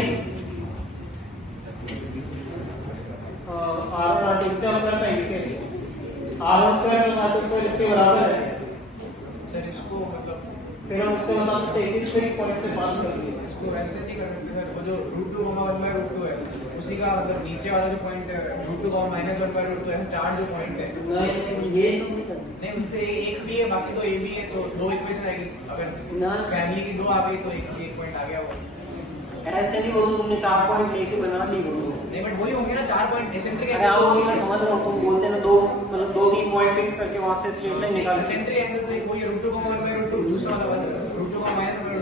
r1 r2 इससे हम कर पाएंगे कैसे, r1 square plus r2 square इसके बराबर है सर इसको मतलब फिर हम उससे बता सकते हैं किस फिक्स पॉइंट से पास कर दिए। इसको वैसे नहीं कर सकते सर, वो जो √2 1 by √2 है उसी का मतलब नीचे वाला जो पॉइंट है √2 -1 by √2 है, चार जो पॉइंट है नहीं ये सब नहीं करना। नहीं, उससे एक भी है बाकी तो ए भी है, तो दो इक्वेशन आएगी। अगर ना फैमिली की दो आ गई तो एक पॉइंट आ गया वो। ऐसे नहीं बोलो, तुमने 4 पॉइंट लेके बना ली बोलो। नहीं बट वही होंगे ना, 4 पॉइंट एसेंट्रिक अरे आओ मैं समझ रहा हूँ, तुम बोलते ना दो मतलब 2-3 पॉइंट फिक्स करके वहां से स्ट्रेट लाइन निकाल सकते। एसेंट्रिक एंगल तो एक वही है, √2 1 by √2, दूसरा वाला √2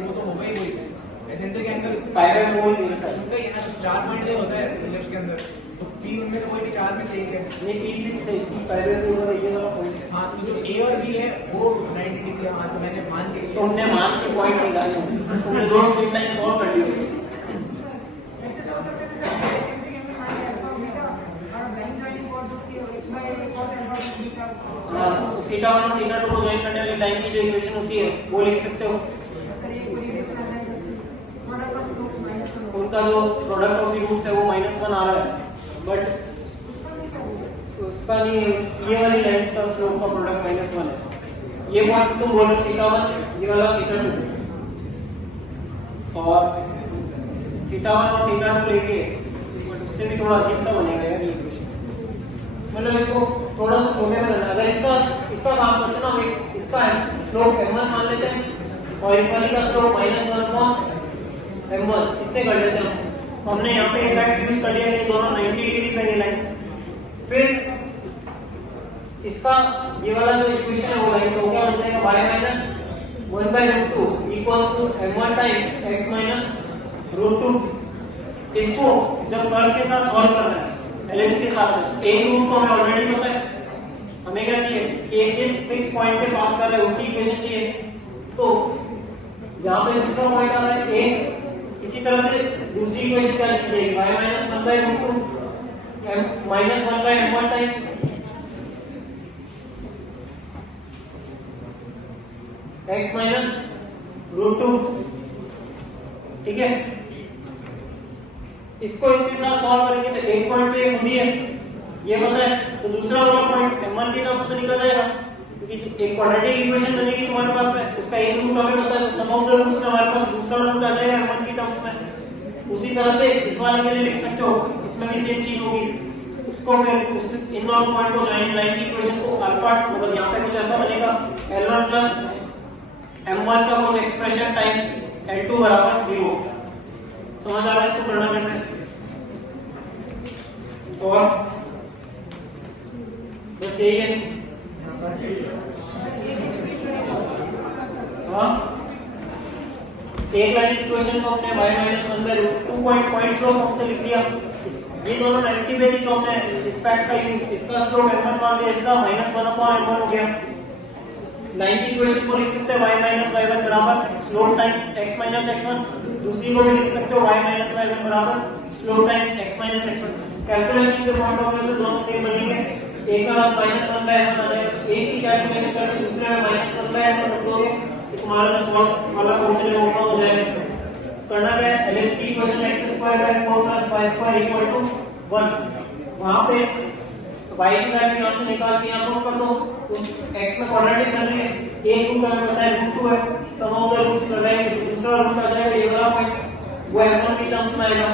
वो तो होगा ही वही। एसेंट्रिक एंगल पाई बाय 4 नहीं लिखा है। उनका ही है ना, 4 पॉइंट ले होता है इलिप्स के अंदर, तो p उनमें से कोई भी 4 में से एक है। नहीं पी फिक्स है, पी पाई बाय 4 और ये वाला पॉइंट है। हाँ, तो जो a और b है वो 90 डिग्री है। हाँ, तो मैंने मान के तुमने मान के पॉइंट निकाले, तुमने दो स्ट्रेट लाइन सॉल्व कर दी उसकी। ऐसे सोच सकते थे सर, एसेंट्रिक एंगल माने अल्फा बीटा और लाइन जॉइनिंग कॉस होती है x by cos alpha beta. हां, थीटा 1 और थीटा 2 को ज्वाइन करने वाली टाइम की जो इक्वेशन होती है वो लिख सकते हो। सर ये कोई रिलेशन आता है प्रोडक्ट ऑफ रूट -1 उनका जो प्रोडक्ट ऑफ द रूट्स है वो -1 आ रहा है, बट उसका नहीं सर, उसका नहीं, ये वाली लाइंस का स्लोप का प्रोडक्ट -1 है। ये पॉइंट तुम बोल रहे थीटा 1, ये वाला थीटा 2 और थीटा 1 और थीटा 2 लेके, बट उससे भी थोड़ा अजीब सा बनेगा यार ये इक्वेशन। मतलब इसको थोड़ा सा छोटे में करना। अगर इसका काम करते ना, हम इसका स्लोप m1 मान लेते हैं और इस वाली का स्लोप -1/m1 इससे कर लेते हैं। तो हमने यहाँ पे इफेक्ट यूज कर लिया, ये दोनों 90 डिग्री पे ये लाइंस। फिर इसका ये वाला जो इक्वेशन है वो लाइन तो क्या बन जाएगा, y - 1 by √2 equals to m1 times x - √2। इसको जब कर्व के साथ सॉल्व करना है एलिप्स के साथ, एक रूट तो हमें ऑलरेडी पता है, हमें क्या चाहिए कि एक इस फिक्स पॉइंट से पास कर रहा है उसकी इक्वेशन चाहिए। तो यहाँ पे दूसरा पॉइंट आ रहा है एक, इसी तरह से दूसरी इक्वेशन क्या लिखी जाएगी, y - 1 by √2 -1 by m1 times x - √2। ठीक है, इसको इसके साथ सॉल्व करेंगे तो एक पॉइंट तो ये खुद ही है, ये पता है, तो दूसरा वाला पॉइंट m1 के टर्म्स में निकल जाएगा, क्योंकि एक क्वाड्रेटिक इक्वेशन बनेगी तुम्हारे पास में, उसका एक रूट हमें पता है, तो सम ऑफ द रूट्स में हमारे पास दूसरा रूट आ जाएगा m1 की टर्म्स में। उसी तरह से इस वाले के लिए लिख सकते हो, इसमें भी सेम चीज होगी। उसको फिर उस इन दोनों पॉइंट को ज्वाइन लाइन की इक्वेशन को अल्फा, मतलब यहाँ पे कुछ ऐसा बनेगा L1 प्लस m1 का कुछ एक्सप्रेशन टाइम्स L2 बराबर 0। समझ आ रहा है इसको करना कैसे? और बस यही है। हाँ, एक लाइन इक्वेशन को हमने y - 1 by √2 पॉइंट स्लोप हमसे लिख दिया। ये दोनों 90 पे नहीं, तो हमने इस फैक्ट का यूज, इसका स्लोप m1 मान लिया, इसका -1/m1 हो गया। 90 इक्वेशन को लिख सकते हैं y - y1 बराबर स्लोप टाइम्स x - x1, दूसरी को भी लिख सकते हो y - y1 बराबर slope times x - x1। Calculation के पॉइंट ऑफ व्यू से दोनों सेम बनेंगे, एक का -1/m1 आ जाएगा, एक की कैलकुलेशन करके दूसरे में -1/m1 रख दोगे तो तुम्हारा जो सॉल्व वाला क्वेश्चन है वो कम हो जाएगा। इसमें करना क्या है, एलिप्स की इक्वेशन x² + 4 + y² 1, वहां पे y की वैल्यू यहां से निकाल के यहां पुट कर दो, उस x में क्वाड्रेटिक कर रही है, एक रूट हमें पता है √2 है, सम ऑफ द रूट्स लगाएंगे, दूसरा रूट आ जाएगा ये वाला पॉइंट, वो m1 की टर्म्स में आएगा।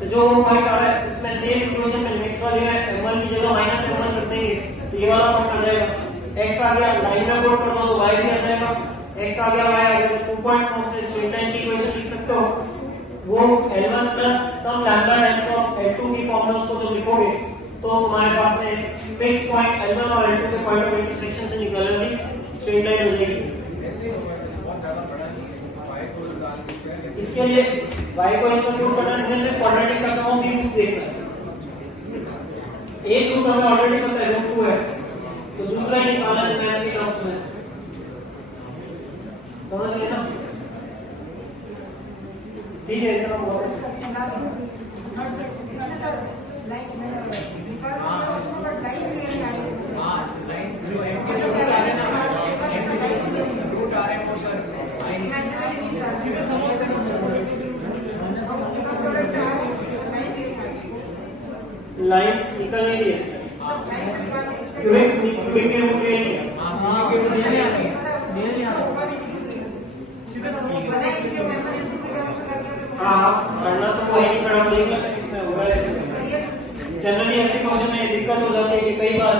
तो जो पॉइंट आ रहा है उसमें सेम इक्वेशन में नेक्स्ट वाली है m1 की जगह -m1 कर देंगे, तो ये वाला पॉइंट आ जाएगा x आ गया, लाइन में पुट कर दो तो y भी आ जाएगा, x आ गया y आ गया, तो 2 पॉइंट फॉर्म से स्ट्रेट लाइन की इक्वेशन लिख सकते हो। वो L1 plus some lambda times of L2 की फॉर्म में उसको जब लिखोगे तो हमारे पास में फिक्स पॉइंट L1 और L2 के पॉइंट ऑफ इंटरसेक्शन से निकलने स्ट्रेट लाइन हो जाएगी। ऐसे बहुत ज्यादा बड़ा नहीं है, y को डाल दीजिए जैसे इसके लिए y को इसमें पुट करना है, जैसे क्वाड्रेटिक का सम भी रूट देखना है। एक रूट हमें ऑलरेडी पता है रूट 2 है, तो दूसरा ही निकालना है मैथ के टर्म्स में, समझ गए ना? ठीक है, इतना बहुत हाँ लाइन जो m के रूट आ रहे हैं ना, m के रूट आ रहे हैं वो सर सीधे समझ में लाइंस निकल नहीं रही है, क्यूबिक के रूट ले लिया। हाँ के रूट नहीं आ रही है। सीधे समझ हाँ करना तो कोई नहीं, पड़ा देख लेते हैं इसमें होगा है। जनरली ऐसे क्वेश्चन में दिक्कत हो जाती है कि कई बार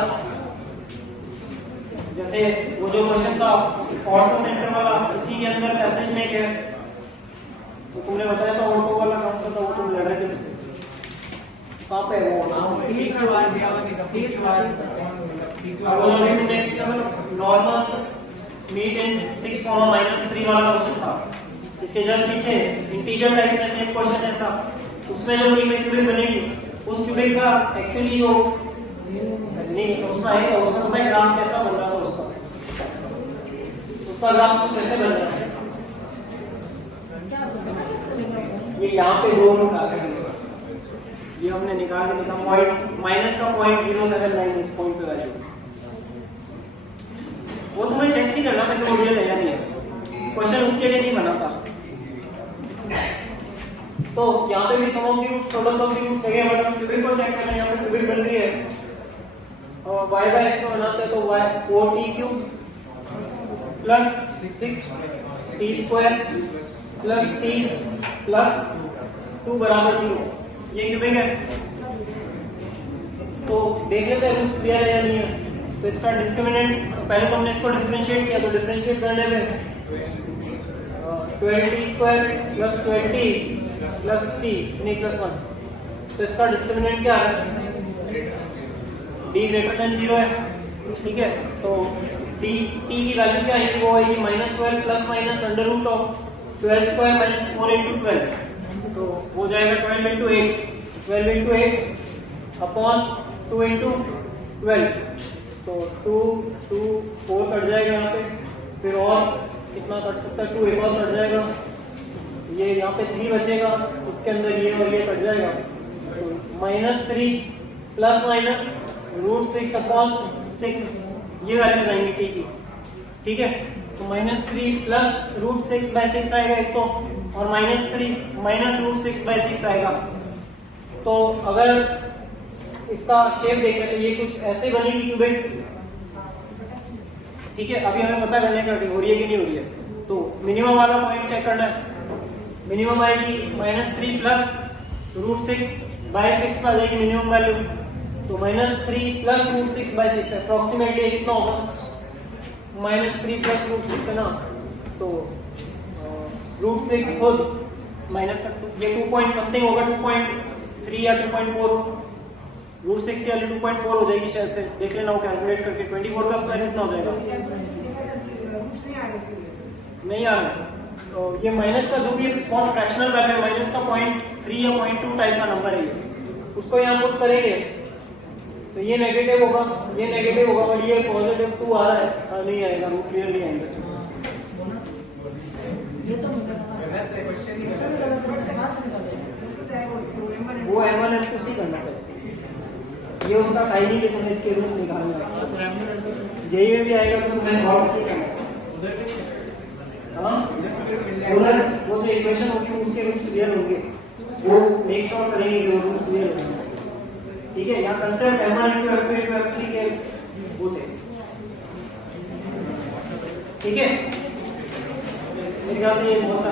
जैसे वो जो क्वेश्चन था ऑटो सेंटर वाला, इसी के अंदर पैसेज में क्या है, तो तुमने बताया था ऑटो वाला कौन सा था, वो तुम लड़ रहे थे मुझसे, कहाँ पे है वो? नॉर्मल मीट इन 6, -3 वाला क्वेश्चन था। इसके जस्ट पीछे इंटीजर टाइप में सेम क्वेश्चन है ऐसा, उसमें जो क्यूबिक बनेगी उस क्यूबिक का एक्चुअली जो नहीं उसमें आएगा, उसका मैं ग्राफ कैसा बन रहा था, उसका ग्राफ कुछ कैसे बन रहा है, ये यहाँ पे 2 रूट आ गए, ये हमने निकाल के लिखा पॉइंट माइनस का 0.079 इस पॉइंट पे वैल्यू, वो तुम्हें चेक नहीं करना था कि वो रियल है या नहीं है, क्वेश्चन उसके लिए नहीं बना था। तो यहाँ पे भी sum of the roots, total of the roots लगे, बट हम क्यूबिक को चेक करना है, यहाँ पे क्यूबिक बन रही है और y बाय x में बनाते हैं तो y 4t³ plus 6t² plus t plus 2 बराबर 0, ये क्यूबिक है। तो देख लेते हैं रूट्स रियल है या नहीं है। तो इसका डिस्क्रिमिनेंट पहले तो हमने इसको डिफरेंशिएट किया, तो डिफरेंशिएट करने में 12t² प्लस 20 प्लस t नहीं प्लस 1, तो इसका डिस्क्रिमिनेंट क्या है, d ग्रेटर देन 0 है, ठीक है। तो t की वैल्यू क्या है, वो है -12 plus minus under root of 12² - 4 × 12, तो वो जाएगा 12 × 8, 12 × 8 अपॉन 2 × 12, तो 2 4 कट जाएगा यहाँ पे, फिर और कितना कट सकता है, 2 एक और कट जाएगा, ये यहाँ पे 3 बचेगा, इसके अंदर ये और ये कट जाएगा, तो -3 प्लस माइनस √6 अपॉन 6, ये वैल्यू आएंगी t की, ठीक है। तो -3 प्लस √6/6 आएगा एक तो, और -3 माइनस √6/6 आएगा। तो अगर इसका शेप देखें तो ये कुछ ऐसे बनेगी क्यूबिक, ठीक है। अभी हमें पता करने का हो रही है कि नहीं हो रही है, तो मिनिमम वाला पॉइंट चेक करना है। मिनिमम आएगी -3 प्लस √6/6 पर आ जाएगी मिनिमम वैल्यू, तो -3 प्लस √6/6 अप्रोक्सीमेटली कितना होगा, -3 प्लस √6 है ना, तो √6 खुद माइनस का ये 2 पॉइंट समथिंग होगा, 2.3 या 2.4, √6 की वैल्यू 2.4 हो जाएगी शायद से, देख लेना वो कैलकुलेट करके। 24 का स्क्वायर कितना हो जाएगा, नहीं आ रहा, तो ये माइनस का जो भी कौन फ्रैक्शनल वैल्यू है, माइनस का 0.3 या 0.2 टाइप का नंबर है ये, उसको यहाँ पुट करेंगे तो ये नेगेटिव होगा, ये नेगेटिव होगा, और ये पॉजिटिव 2 आ रहा है, नहीं आएगा, रूट क्लियर नहीं आएगा इसमें। वो M1 M2 सी करना था इसको, ये उसका था ही नहीं कि तुम्हें इसके रूट निकालना है, जेई में भी आएगा तो तुम्हें सॉल्व कैसे करना है। हाँ उधर वो जो इक्वेशन होगी उसके रूट्स रियल होंगे, वो मेक श्योर करेंगे कि वो रूट्स रियल होंगे, ठीक है। यहाँ कंसेप्ट M1 × F2 × F3 के होते, ठीक है। मेरे ख्याल से ये बहुत